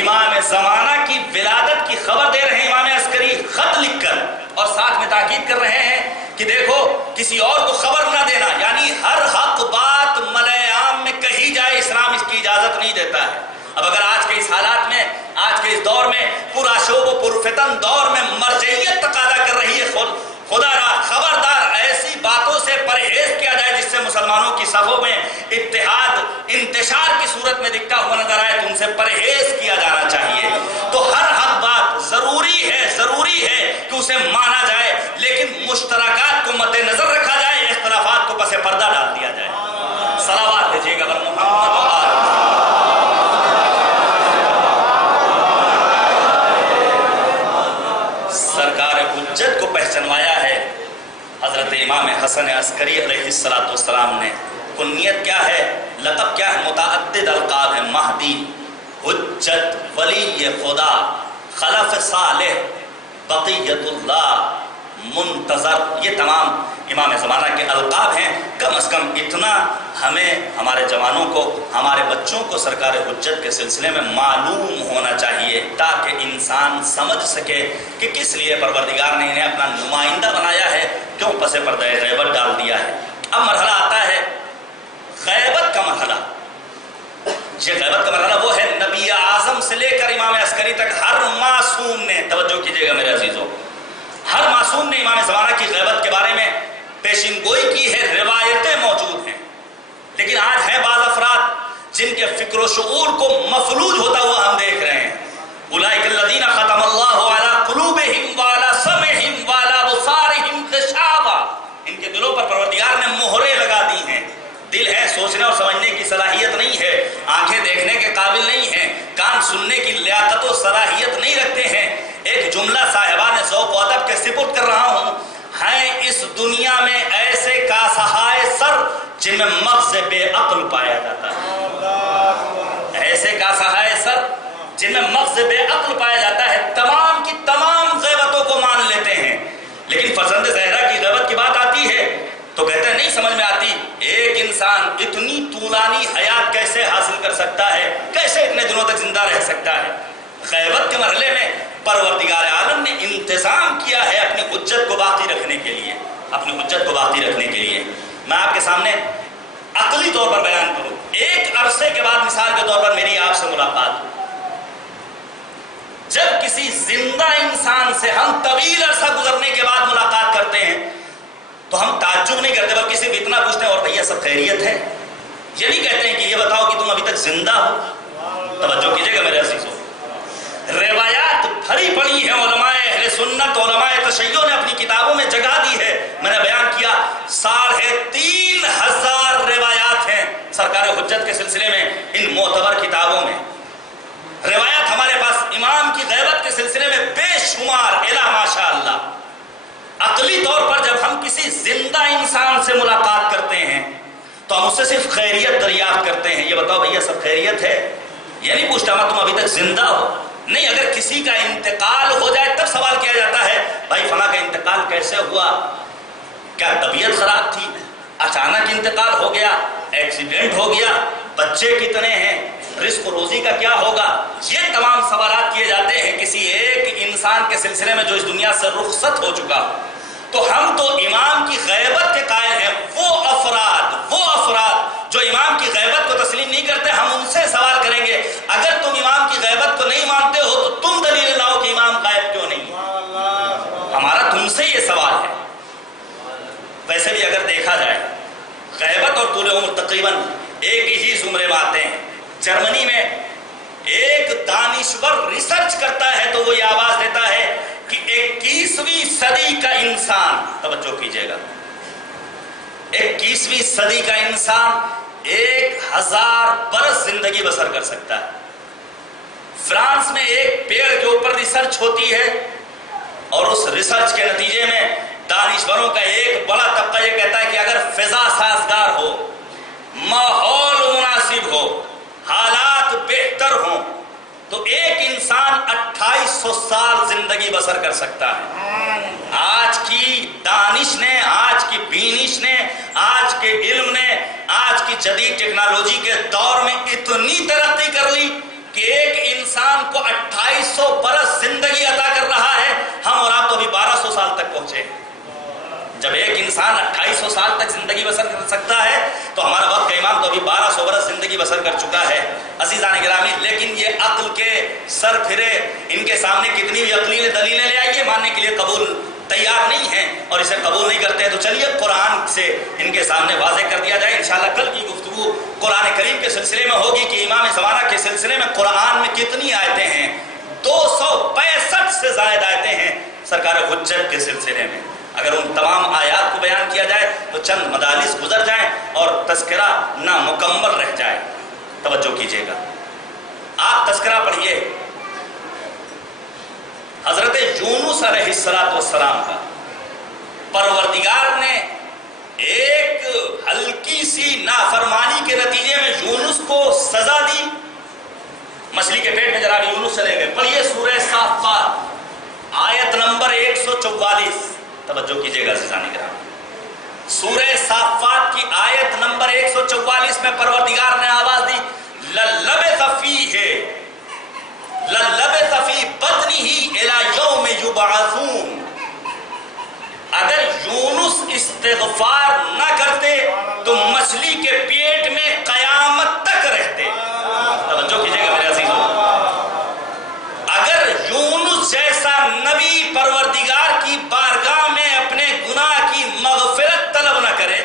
امام زمانہ کی ولادت کی خبر دے رہے ہیں امام عسکری خط لکھ کر، اور ساتھ میں تاکید کر رہے ہیں کہ دیکھو کسی اور کو خبر نہ دینا، یعنی ہر حق بات ملأ عام میں کہی جائے اسلام اس کی اجازت نہیں دیتا ہے. اب اگر آج کے اس حالات میں، آج کے اس دور میں، پرآشوب و پرفتن دور میں مرجعیت تقاضا کر رہی ہے، خدا را خبردار ایسی باتوں سے پرہیز کیا جائے جس سے مسلمانوں کی صفوں میں اتحاد انتشار کی صورت میں دکھتا ہوا نظر آئے، تو ان سے پرہیز کیا جانا چاہیے. تو ہر حق بات ضروری ہے کہ اسے مانا جائے، لیکن مشترکات کو مد نظر رکھا جائے، اختلافات کو پس پردہ ڈال دیا جائے. صلوات دیجیے گا بر محمد و آل. سرکار حجت کو پہچنوایا ہے حضرت امام حسن عسکری علیہ السلام نے. کنیت کیا ہے، لقب کیا ہے؟ متعدد القاب ہے. مہدی، حجت، ولی خدا، خلف صالح، بقیت اللہ، منتظر، یہ تمام امام زمانہ کے القاب ہیں. کم از کم اتنا ہمیں، ہمارے جوانوں کو، ہمارے بچوں کو سرکار حجت کے سلسلے میں معلوم ہونا چاہیے، تاکہ انسان سمجھ سکے کہ کس لیے پروردگار نے انہیں اپنا نمائندہ بنایا ہے، کیوں پس پردہ غیبت ڈال دیا ہے. اب مرحلہ آتا ہے غیبت کا مرحلہ. یہ غیبت کا مرحلہ وہ ہے نبی اعظم سے لے کر امام عسکری تک ہر معصوم نے، توجہ کیجیے گا میرے عزیزوں، ہر معصوم نے امام زمانہ کی غیبت کے بارے میں پیشین گوئی کی ہے. روایتیں موجود ہیں، لیکن آج ہیں بعض افراد جن کے فکر و شعور کو مفلوج ہوتا ہوا ہم دیکھ رہے ہیں. اولئک الذین ختم اللہ علی قلوبہم وعلی سمعہم وعلی ابصارہم غشاوہ. ان کے دلوں پر پروردگار نے مہریں لگا دی ہیں. دل ہے، سوچنے اور سمجھنے کی صلاحیت نہیں ہے، آنکھیں دیکھنے کے قابل نہیں ہیں، کان سننے کی لیاقت و صلاحیت نہیں رکھتے ہیں. ایک جملہ صاحبان ذوق و ادب کے سپرد کر رہا ہوں، ہیں اس دنیا میں ایسے کاسہائے سر جن میں مغز بے عقل پایا جاتا ہے. ایسے کاسہائے سر جن میں مغز بے عقل پایا جاتا ہے، تمام کی تمام غیبتوں کو مان لیتے ہیں، لیکن فرزند زہرا کی غیبت کی بات آتی ہے تو کہتے ہیں نہیں سمجھ میں آتی. ایک انسان اتنی طولانی حیات کیسے حاصل کر سکتا ہے، کیسے اتنے دنوں تک زندہ رہ سکتا ہے؟ غیبت کے مرحلے میں پروردگار عالم نے انتظام کیا ہے اپنی حجت کو باقی رکھنے کے لیے، اپنی حجت کو باقی رکھنے کے لیے. میں آپ کے سامنے عقلی طور پر بیان کروں. ایک عرصے کے بعد مثال کے طور پر میری آپ سے ملاقات، جب کسی زندہ انسان سے ہم طویل عرصہ گزرنے کے بعد ملاقات کرتے ہیں تو ہم تعجب نہیں کرتے، بلکہ صرف اتنا پوچھتے ہیں اور بھیا سب خیریت ہے. یہ نہیں کہتے ہیں کہ یہ بتاؤ کہ تم ابھی تک زندہ ہو. توجہ کیجیے گا میرے عزیزوں، روایات بھری پڑی ہیں. علماء اہل سنت، علماء تشیع نے اپنی کتابوں میں جگہ دی ہے. میں نے بیان کیا 3500 روایات ہیں سرکار حجت کے سلسلے میں ان معتبر کتابوں میں. روایات ہمارے پاس امام کی غیبت کے سلسلے میں بے شمار الا ماشاء اللہ. عقلی طور پر جب ہم کسی زندہ انسان سے ملاقات کرتے ہیں تو ہم اس سے صرف خیریت دریافت کرتے ہیں. یہ بتاؤ بھیا سب خیریت ہے. یہ نہیں پوچھتا میں تم ابھی تک زندہ ہو. نہیں، اگر کسی کا انتقال ہو جائے تب سوال کیا جاتا ہے بھائی فلاں کا انتقال کیسے ہوا، کیا طبیعت خراب تھی، اچانک انتقال ہو گیا، ایکسیڈنٹ ہو گیا، بچے کتنے ہیں، رزق و روزی کا کیا ہوگا. یہ تمام سوالات کیے جاتے ہیں کسی ایک انسان کے سلسلے میں جو اس دنیا سے رخصت ہو چکا. تو ہم تو امام کی غیبت کے قائل ہیں. وہ افراد جو امام کی غیبت کو تسلیم نہیں کرتے، ہم ان سے سوال کریں گے اگر تم امام کی غیبت کو نہیں مانتے ہو تو تم دلیل لاؤ کہ امام غائب کیوں نہیں. ہمارا تم سے یہ سوال ہے. ویسے بھی اگر دیکھا جائے غیبت اور طول عمر تقریباً ایک ہی زمرے میں آتے ہیں. جرمنی میں ایک دانشور ریسرچ کرتا ہے تو وہ یہ آواز دیتا ہے کہ 21ویں صدی کا انسان، توجہ کیجیے گا، 21ویں صدی کا انسان 1000 برس زندگی بسر کر سکتا ہے. فرانس میں ایک پیڑ کے اوپر ریسرچ ہوتی ہے اور اس ریسرچ کے نتیجے میں دانشوروں کا ایک بڑا طبقہ یہ کہتا ہے کہ اگر فضا سازگار ہو، ماحول مناسب ہو، حالات بہتر ہوں تو ایک انسان 28 250 سال زندگی بسر کر سکتا ہے۔ آج کی دانش نے، آج کی بینش نے، آج کے علم نے، آج کی جدید ٹیکنالوجی کے دور میں اتنی ترقی کر لی کہ ایک انسان کو 2800 برس زندگی عطا کر رہا ہے۔ ہم اور آپ تو ابھی 1200 سال تک پہنچے۔ جب ایک انسان 2800 سال تک زندگی بسر کر سکتا ہے تو ہمارا وقت کا امام تو ابھی 1200 برس زندگی بسر کر چکا ہے۔ عزیزان گرامی، لیکن یہ عقل کے سر پھرے، ان کے سامنے کتنی بھی عقلی دلیلیں لے آئیے، ماننے کے لیے قبول تیار نہیں ہیں اور اسے قبول نہیں کرتے ہیں، تو چلیے قرآن سے ان کے سامنے واضح کر دیا جائے۔ انشاءاللہ کل کی گفتگو قرآن کریم کے سلسلے میں ہوگی کہ امام زمانہ کے سلسلے میں قرآن میں کتنی آیتیں ہیں۔ 265 سے زائد آیتیں ہیں سرکار حجت کے سلسلے میں۔ اگر ان تمام آیات کو بیان کیا جائے تو چند مجالس گزر جائیں اور تذکرہ نامکمل رہ جائے۔ توجہ کیجیے گا، آپ تذکرہ پڑھیے حضرت یونس علیہ السلام کا۔ پروردگار نے ایک ہلکی سی نافرمانی کے نتیجے میں یونس کو سزا دی، مچھلی کے پیٹ میں جناب یونس چلے گئے۔ پڑھیے سورہ صافات آیت نمبر 144، توجہ کیجیے گا عزیزان کرام۔ سورہ صافات کی آیت نمبر 144 میں پروردگار نے آواز دی، لَلَّبِثَ فِي بَطْنِهِ إِلَى يَوْمِ يُبْعَثُونَ۔ اگر یونس استغفار نہ کرتے تو مچھلی کے پیٹ میں قیامت تک رہتے۔ توجہ کیجیے گا میرے عزیزوں، اگر یونس جیسا نبی پروردگار کی بارگاہ میں اپنے گناہ کی مغفرت طلب نہ کرے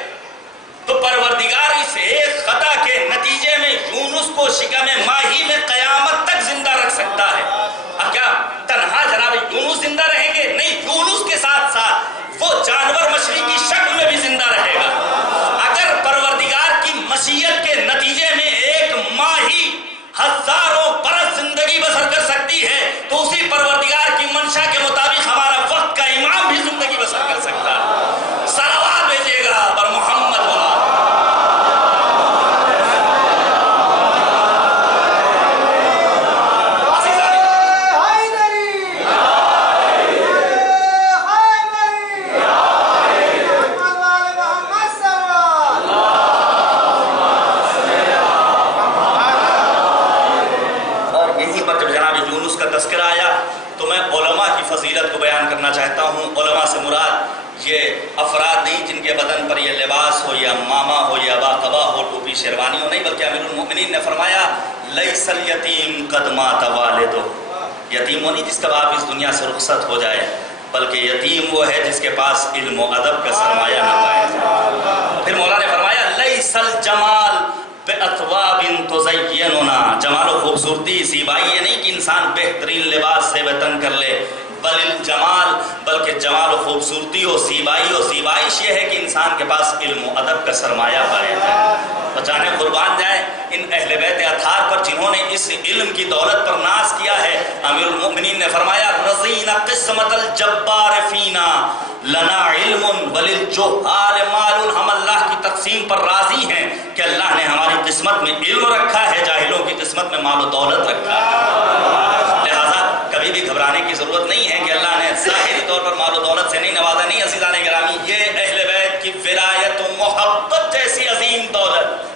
تو پروردگار اس ایک خطا کے نتیجے میں یونس کو شکم ماہی میں قیامت تک زندہ رکھ سکتا ہے۔ اب کیا تنہا جناب یونس زندہ رہیں گے؟ نہیں، یونس کے ساتھ ساتھ وہ جانور مچھلی کی شکل میں بھی زندہ رہے گا۔ اگر پروردگار کی مشیت کے نتیجے میں ایک ماہی ہزاروں برس زندگی بسر کر سکتی ہے تو اسی پروردگار کی منشا کے مطابق ہمارا وقت کا امام بھی زندگی بسر کر سکتا ہے۔ صلوات بھیجیے گا پر محمد تذکرہ آیا تو میں علماء کی فضیلت کو بیان کرنا چاہتا ہوں۔ علماء سے مراد یہ افراد نہیں جن کے بدن پر یہ لباس ہو یا ماما ہو یا باقبا ہو، ٹوپی شیروانی ہو، نہیں، بلکہ امیر المؤمنین نے فرمایا لیس الیتیم قد مات والدہ۔ یتیم وہ نہیں جس کا باپ اس دنیا سے رخصت ہو جائے، بلکہ یتیم وہ ہے جس کے پاس علم و ادب کا سرمایہ نہ پائے جائے۔ پھر مولا نے فرمایا لیس الجمال بِأَثْوَابٍ تُزَيِّنُنَا۔ جمال و خوبصورتی زیبائی یہ نہیں کہ انسان بہترین لباس سے وطن کر لے، بل الجمال، بلکہ جمال و خوبصورتی و زیبائش یہ ہے کہ انسان کے پاس علم و ادب کا سرمایہ پایا جائے۔ بچانے قربان جائیں ان اہل بیت اطہار پر جنہوں نے اس علم کی دولت پر ناز کیا ہے۔ امیر المؤمنین نے فرمایا رضینا قسمت الجبار فینا لنا علم وللجہال مال۔ ہم اللہ کی تقسیم پر راضی ہیں کہ اللہ نے ہماری قسمت میں علم رکھا ہے، جاہلوں کی قسمت میں مال و دولت رکھا ہے۔ لہذا کبھی بھی گھبرانے کی ضرورت نہیں ہے کہ اللہ نے ظاہری طور پر مال و دولت سے نہیں نوازا، نہیں۔ عزیزان گرامی، یہ اہل بیت کی ولایت و محبت جیسی عظیم دولت،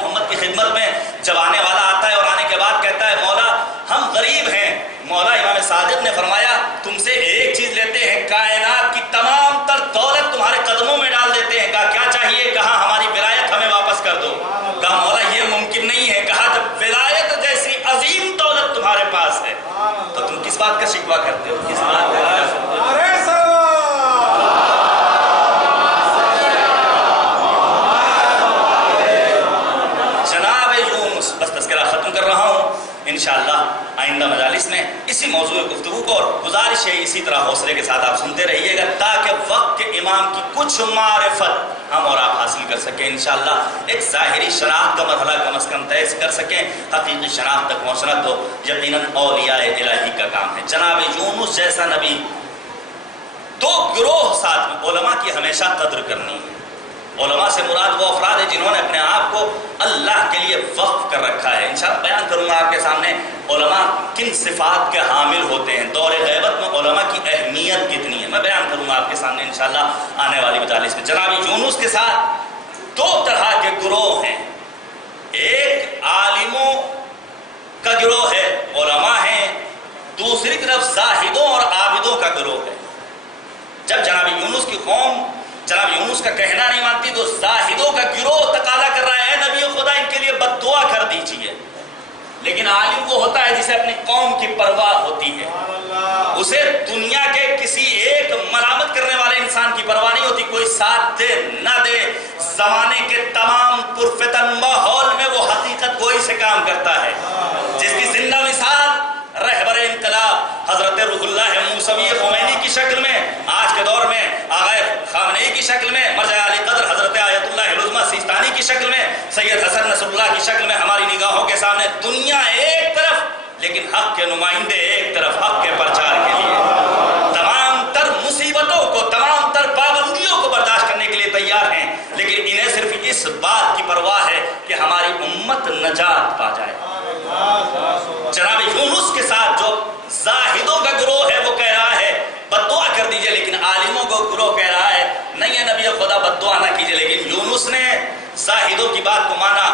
محمد کی خدمت میں جب آنے والا آتا ہے اور آنے کے بعد کہتا ہے مولا ہم غریب ہیں، مولا امام صادق نے فرمایا تم سے ایک چیز لیتے ہیں، کائنات کی تمام تر دولت تمہارے قدموں میں ڈال دیتے ہیں۔ کہا کیا چاہیے؟ کہا ہماری ولایت ہمیں واپس کر دو۔ کہا مولا یہ ممکن نہیں ہے۔ کہا جب ولایت جیسی عظیم دولت تمہارے پاس ہے تو تم کس بات کا شکوہ کرتے ہو، کس بات کا؟ بس تذکرہ ختم کر رہا ہوں، انشاءاللہ آئندہ مجالس میں اسی موضوع گفتگو کو، اور گزارش ہے اسی طرح حوصلے کے ساتھ آپ سنتے رہیے گا تاکہ وقت کے امام کی کچھ معرفت ہم اور آپ حاصل کر سکیں۔ انشاءاللہ ایک ظاہری شناخت کا مرحلہ کم از کم طے کر سکیں، حقیقی شناخت تک پہنچنا تو یقیناً اولیاء الہی کا کام ہے۔ جناب یونس جیسا نبی، دو گروہ ساتھ میں، علماء کی ہمیشہ قدر کرنی ہے۔ علماء سے مراد وہ افراد ہیں جنہوں نے اپنے آپ کو اللہ کے لیے وقف کر رکھا ہے. انشاءاللہ بیان کروں گا آپ کے سامنے علماء کن صفات کے حامل ہوتے ہیں، دور غیبت میں علماء کی اہمیت کتنی ہے. میں بیان کروں گا آپ کے سامنے انشاءاللہ آنے والی مجالس میں. جناب یونس کے ساتھ دو طرح کے گروہ ہیں. ایک عالموں کا گروہ ہے، علماء ہیں. دوسری طرف زاہدوں اور عابدوں کا گروہ ہے. جب جناب یونس کی قوم جناب یونس کا کہنا نہیں مانتی تو زاہدوں کا گروہ تقاضا کر رہا ہے نبی خدا ان کے لیے بد دعا کر دیجیے. لیکن عالم وہ ہوتا ہے جسے اپنی قوم کی پرواہ ہوتی ہے، اسے دنیا کے کسی ایک ملامت کرنے والے انسان کی پرواہ نہیں ہوتی، کوئی ساتھ دے نہ دے. زمانے کے تمام پرفتن ماحول میں وہ حقیقت گوئی سے کام کرتا ہے، جس کی زندہ مثال رہبر انقلاب حضرت روح اللہ موسوی خمینی کی شکل میں، آج کے دور میں آغا خامنئی کی شکل میں، مرجع علی قدر حضرت آیت اللہ العظمی سیستانی کی شکل میں، سید حسن نصر اللہ کی شکل میں ہماری نگاہوں کے سامنے. دنیا ایک طرف لیکن حق کے نمائندے ایک طرف، حق کے پرچار کے لیے تمام تر مصیبتوں کو، تمام تر پابندیوں کو برداشت کرنے کے لیے تیار ہیں، لیکن انہیں صرف اس بات کی پرواہ ہے کہ ہماری امت نجات پا جائے. جناب یونس کے ساتھ جو زاہدوں کا گروہ ہے وہ کہہ رہا ہے بد دعا کر دیجئے، لیکن عالموں کو گروہ کہہ رہا ہے نہیں ہے نبی خدا بد دعا نہ کیجئے. لیکن یونس نے زاہدوں کی بات کو مانا،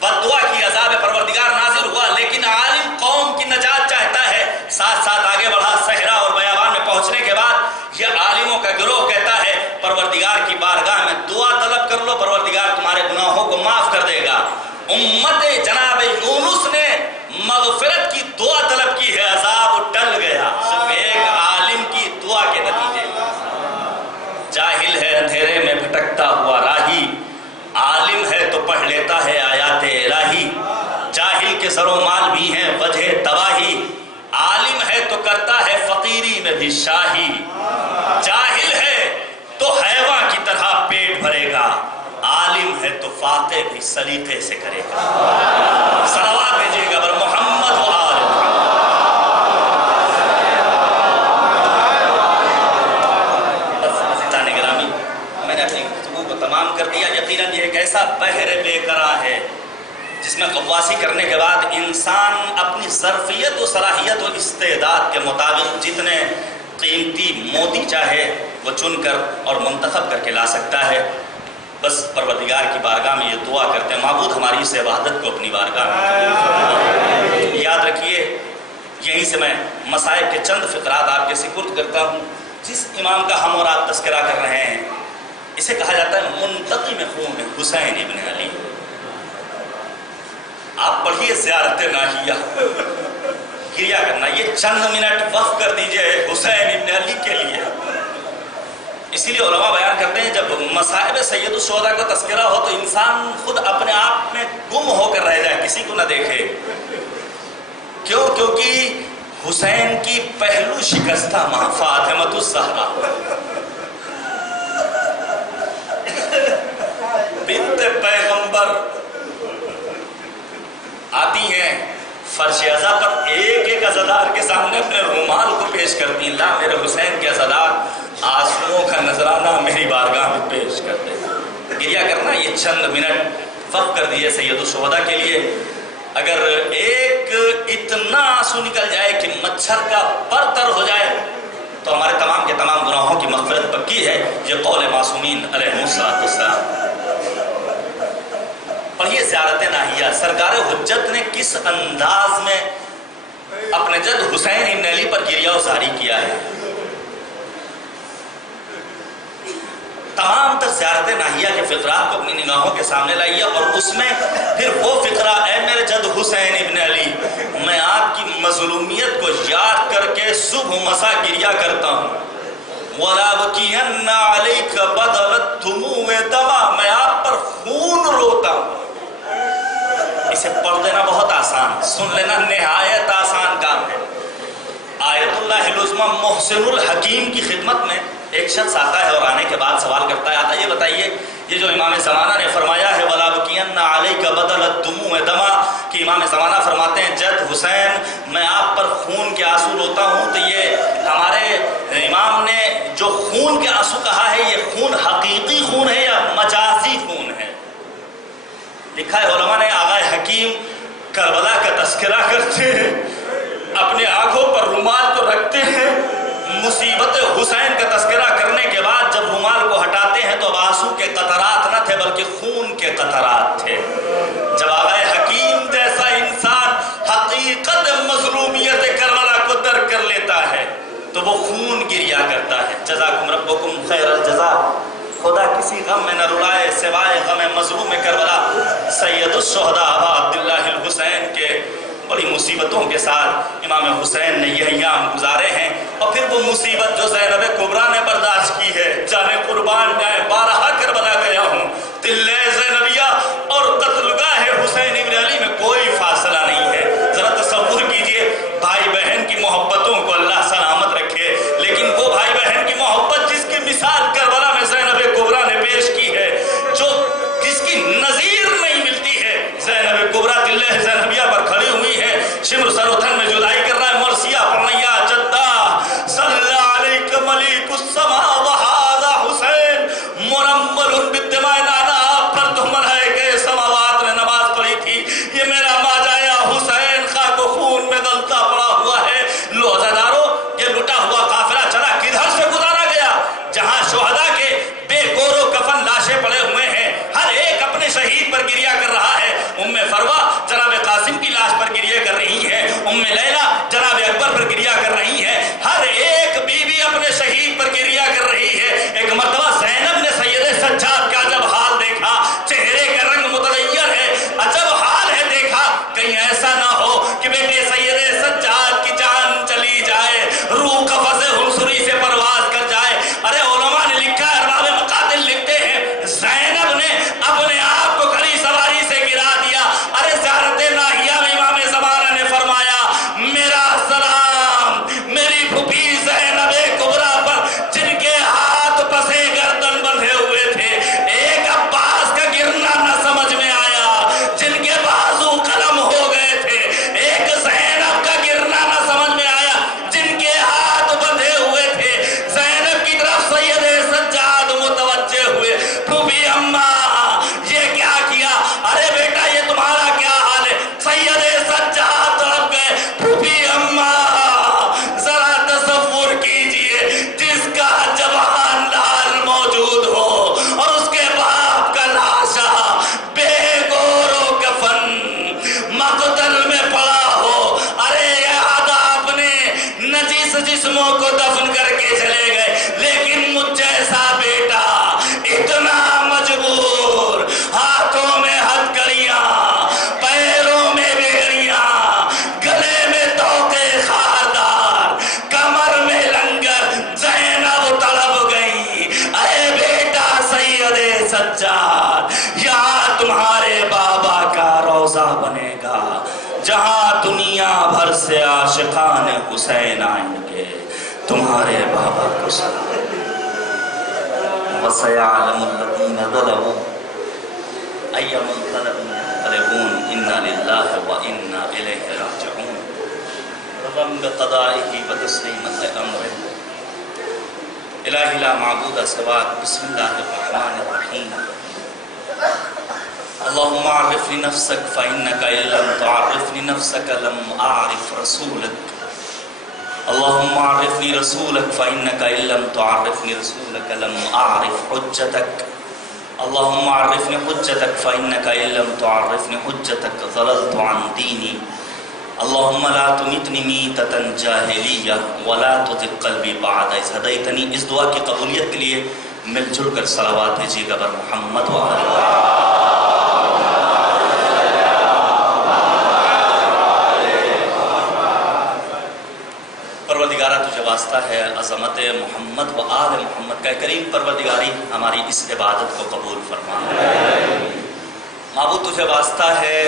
بد دعا کی، عذاب پروردگار نازل ہوا، لیکن عالم قوم کی نجات چاہتا ہے. ساتھ ساتھ آگے بڑھا. صحرا اور بیابان میں پہنچنے کے بعد یہ عالموں کا گروہ کہتا ہے پروردگار کی بارگاہ میں دعا طلب کر لو، پروردگار تمہارے گناہوں کو معاف کر دے گا. امت جناب یونس نے مغفرت کی دعا طلب کی ہے، عذاب ٹل گیا صرف ایک عالم کی دعا کے نتیجے. جاہل ہے اندھیرے میں بھٹکتا ہوا راہی، عالم ہے تو پڑھ لیتا ہے آیات الہی. جاہل کے سر و مال بھی ہیں وجہ تباہی، عالم ہے تو کرتا ہے فقیری میں بھی شاہی. جاہل ہے تو حیوان کی طرح پیٹ بھرے گا، عالم ہے تو فاتح بھی سلیقے سے کرے گا. صلوات بھیجیے گا بر محمد و آل محمد. بس عزیزان گرامی، میں نے اپنی گفتگو کو تمام کر دیا. یقیناً یہ ایک ایسا بحر بے قرار ہے جس میں غواصی کرنے کے بعد انسان اپنی ظرفیت و صلاحیت و استعداد کے مطابق جتنے قیمتی موتی چاہے وہ چن کر اور منتخب کر کے لا سکتا ہے. بس پروردگار کی بارگاہ میں یہ دعا کرتے ہیں معبود ہماری اس عبادت کو اپنی بارگاہ میں. یاد رکھیے یہیں سے میں مصائب کے چند فقرات آپ کے سپرد کرتا ہوں. جس امام کا ہم اور آپ تذکرہ کر رہے ہیں اسے کہا جاتا ہے منتقم خون حسین ابن علی. آپ پڑھیے زیارت ناہیہ، گریا کرنا، یہ چند منٹ وقف کر دیجئے حسین ابن علی کے لیے. اسی لیے علماء بیان کرتے ہیں جب مصائب سید الشہداء کا تذکرہ ہو تو انسان خود اپنے آپ میں گم ہو کر رہ جائے، کسی کو نہ دیکھے. کیوں؟ کیونکہ حسین کی پہلو شکستہ ماں فاطمہ الزہرا بنت پیغمبر آتی ہیں فرش عزا پر، ایک ایک عزادار کے سامنے اپنے رومال کو پیش کرتی ہیں. لا میرے حسین کے عزادار آنسوؤں کا نذرانہ میری بارگاہ میں پیش کر دے. گریا کرنا، یہ چند منٹ وقف کر دیے سید الشہداء کے لیے. اگر ایک اتنا آنسو نکل جائے کہ مچھر کا پر تر ہو جائے تو ہمارے تمام کے تمام گناہوں کی مغفرت پکی ہے. یہ قول معصومین علیہ السلام. پڑھیے زیارت ناہیہ. سرکار حجت نے کس انداز میں اپنے جد حسین ابن علی پر گریہ و زاری کیا ہے. تمام تر زیارت ناہیہ کے فقرات کو اپنی نگاہوں کے سامنے لائیے اور اس میں پھر وہ فقرہ اے میرے جد حسین ابن علی میں آپ کی مظلومیت کو یاد کر کے صبح مسا گریہ کرتا ہوں. وَلَابْكِيَنَّ عَلَيْكَ بَدَلَتْ دُمُوعِ دَمَا میں آپ پر خون روتا ہوں. اسے پڑھ دینا بہت آسان، سن لینا نہایت آسان کام ہے. آیت اللہ العظمی محسن الحکیم کی خدمت میں ایک شخص آتا ہے اور آنے کے بعد سوال کرتا ہے، آتا یہ بتائیے یہ جو امام زمانہ نے فرمایا ہے وَلَابْكِيَنَّ عَلَيْكَ بَدَلَتْ دُمُوعِ دَمَا کہ امام زمانہ فرماتے ہیں جد حسین میں آپ پر خون کے آنسو روتا ہوں، تو یہ ہمارے امام نے جو خون کے آنسو کہا ہے یہ خون حقیقی خون ہے یا مجازی لکھا ہے علماء نے آغا حکیم کربلا کا تذکرہ کرتے ہیں، اپنے آنکھوں پر رومال تو رکھتے ہیں، مصیبت حسین کا تذکرہ کرنے کے بعد جب رومال کو ہٹاتے ہیں تو اب آنسو کے قطرات نہ تھے بلکہ خون کے قطرات تھے۔ جب آغا حکیم جیسا انسان حقیقت مظلومیت کربلا کو درک کر لیتا ہے تو وہ خون گریا کرتا ہے۔ جزاکم ربکم خیر الجزا، خدا کسی غم میں نہ رلائے سوائے غم مظلوم کربلا۔ سید الشہداء ابا عبداللہ الحسین کے بڑی مصیبتوں کے ساتھ امام حسین نے یہ ایام گزارے ہیں، اور پھر وہ مصیبت جو زینب کبریٰ نے برداشت کی ہے، جانے قربان جائیں، بارہا کربلا گیا ہوں، تلے زینبیہ اور قتلگاہ حسین ابن علی میں کوئی فاصلہ نہیں ہے۔ ذرا تصور کیجئے، بھائی بہن کی محبتوں کو اللہ سلامت رکھے، لیکن وہ بھائی بہن کی محبت جس کی مثال کربلا میں زینب کبریٰ نے پیش کی ہے، جس کی نظیر نہیں ملتی ہے، زینب کبریٰ تلے زینبیہ پر کھڑی ہوئی ہے، شمر سروتھن میں جدائی کر رہا ہے، مرثیہ پڑھنا یا جدہ صلی علیک ملیک السماء وہذا حسین مرمل بالدماء، نانا آپ پر دہمن ہے کہ سماوات نے نماز پڑھی تھی، یہ میرا ماجایا حسین خاک و خون میں غلطہ پڑا ہوا ہے۔ لو عزادارو، یہ لٹا ہوا قافلہ چلا کدھر سے گزارا گیا؟ جہاں شہداء کے بے گور و کفن لاشیں پڑے ہوئے ہیں، ہر ایک اپنے شہید پر گریہ کر رہا ہے۔ ام فروہ جناب قاسم کی لاش پر گریہ کر رہی ہے، ام لیلہ جناب اکبر پر گریہ کر رہی ہے، ہر ایک بیوی اپنے شہید پر گریہ کر رہی ہے۔ ایک مرتبہ زینب نے سید سجاد کا جب حال دیکھا، چہرے کا رنگ متغیر ہے، عجب حال ہے، دیکھا کہیں ایسا نہ ہو کہ بیٹے سید سجاد کی جان چلی جائے، روح قفس حنصری سے پرواز کر جائے۔ ارے علماء نے لکھا ہے، ارباب مقاتل لکھتے ہیں، زینب نے اپنے آپ کو کھڑی سواری سے گرا دیا۔ ارے زیارت ناہیہ میں امام زمانہ نے فرمایا، میرا سلام میری پھوپھی زینب کبریٰ پر جن کے ہاتھ پسے گردن بندھے ہوئے تھے، ایک عباس کا گرنا نہ سمجھ میں آیا، جن کے بازو قلم ہو گئے تھے، ایک زینب کا گرنا نہ سمجھ میں آیا، جن کے ہاتھ بندھے ہوئے تھے۔ زینب کی طرف سید سجاد متوجہ ہوئے، پھوپھی اماں یہ کیا کیا؟ ارے بیٹا یہ تمہارا کیا حال ہے؟ سید سجاد تڑپ گئے، پھوپھی اماں ذرا تصور کیجئے، جس کا جوان لال موجود ہو اور اس کے باپ کا لاشا بے گور و کفن مقتل میں پڑا ہو، ارے یاد اپنے نجس جسموں کو دفن کر کے چلے گئے، لیکن مجھ جیسا بیٹا اتنا مجبور، ہاتھوں میں ہتھکڑیاں، پیروں میں بیڑیاں، گلے میں توقے خاردار، کمر میں لنگر، زینب تڑپ گئی۔ اے بیٹا سید سجاد، یہاں تمہارے بابا کا روضہ بنے گا، جہاں دنیا بھر سے عاشقان حسین آئیں گے، تمہارے بابا کو سلام۔ وَسَيَعْلَمُ الَّذِينَ ظَلَمُوا أَيَّ مُنقَلَبٍ يَنقَلِبُونَ إِنَّا لِلَّهِ وَإِنَّا إِلَيْهِ رَاجِعُونَ۔ رضا بقضائه وتسليما لأمره إلهي لا معبود سواك، بسم الله الرحمن الرحيم۔ اللهم عرفني نفسك فإنك إن لم تعرفني نفسك لم أعرف رسولك، اللهم عرفني رسولك فإنك إن لم تعرفني رسولك لم أعرف حجتك، اللهم عرفني حجتك فإنك إن لم تعرفني حجتك ضللت عن ديني، اللهم لا تمتني میتة جاہلیہ ولا تزغ قلبی بعد إذ ہدیتنی۔ اس دعا کی قبولیت کے لیے مل جل کر صلوات بھیجیے گا بر محمد و آلہ۔ پروردگارہ تجھے واسطہ ہے عظمت محمد و آل محمد کا، کریم پروردگاری ہماری اس عبادت کو قبول فرما۔ معبود تجھے واسطہ ہے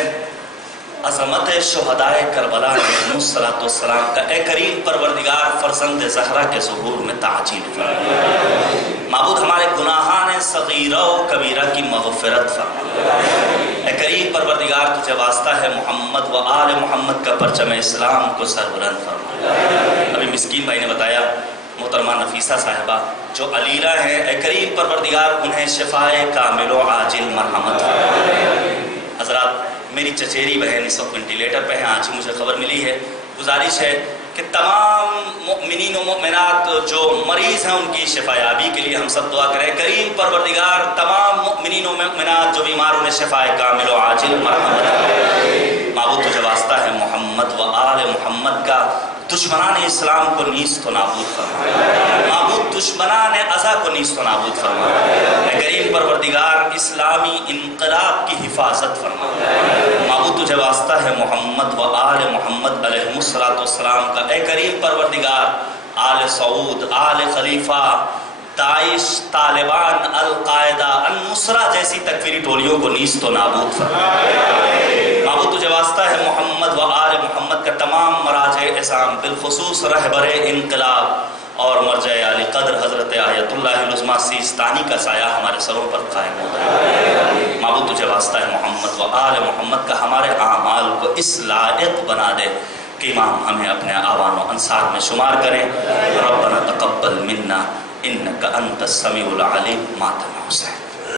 عظمت شہداء کربلا علیہم السلام کا، اے کریم پروردگار فرزند زہرا کے ظہور میں تعجیل فرما۔ معبود ہمارے گناہان صغیرہ و کبیرہ کی مغفرت فرما۔ اے کریم پروردگار تجھے واسطہ ہے محمد و آل محمد کا پرچم اسلام کو سربلند فرما۔ ابھی مسکین بھائی نے بتایا محترمہ نفیسہ صاحبہ جو علیلہ ہیں، اے کریم پروردگار انہیں شفائے کامل و عاجل مرحمت فرما۔ حضرات، میری چچیری بہن اس وقت وینٹیلیٹر پہ ہیں، آج ہی مجھے خبر ملی ہے۔ گزارش ہے کہ تمام مؤمنین و مؤمنات جو مریض ہیں ان کی شفا یابی کے لیے ہم سب دعا کریں۔ کریم پروردگار تمام مؤمنین و مؤمنات جو بیماروں نے شفا کامل و عاجل مرحمت کرے۔ معبود تجھے واسطہ ہے محمد و آل محمد کا، دشمنان اسلام کو نیست و نابود فرما۔ معبود دشمنان ازا کو نیست و نابود فرما۔ اے کریم پروردگار اسلامی انقلاب کی حفاظت فرما۔ معبود تجھے واسطہ ہے محمد و آل محمد علیہ السلام کا، اے کریم پروردگار آل سعود، آل خلیفہ، داعش، طالبان، القاعدہ، النصرہ جیسی تکفیری ٹولیوں کو نیست و نابود فرما۔ معبود تجھے واسطہ ہے محمد و آل محمد کا تمام مراجع اعظام، بالخصوص رہبر انقلاب اور مرجع عالی قدر حضرت آیت اللہ العظمیٰ سیستانی کا سایہ ہمارے سروں پر قائم ہوتا ہے۔ معبود تجھے واسطہ ہے محمد و آل محمد کا ہمارے اعمال کو اس لائق بنا دے کہ امام ہمیں اپنے آوان و انصار میں شمار کریں۔ ربنا تقبل منا انک انت السمیع العلیم ماتنا حسین۔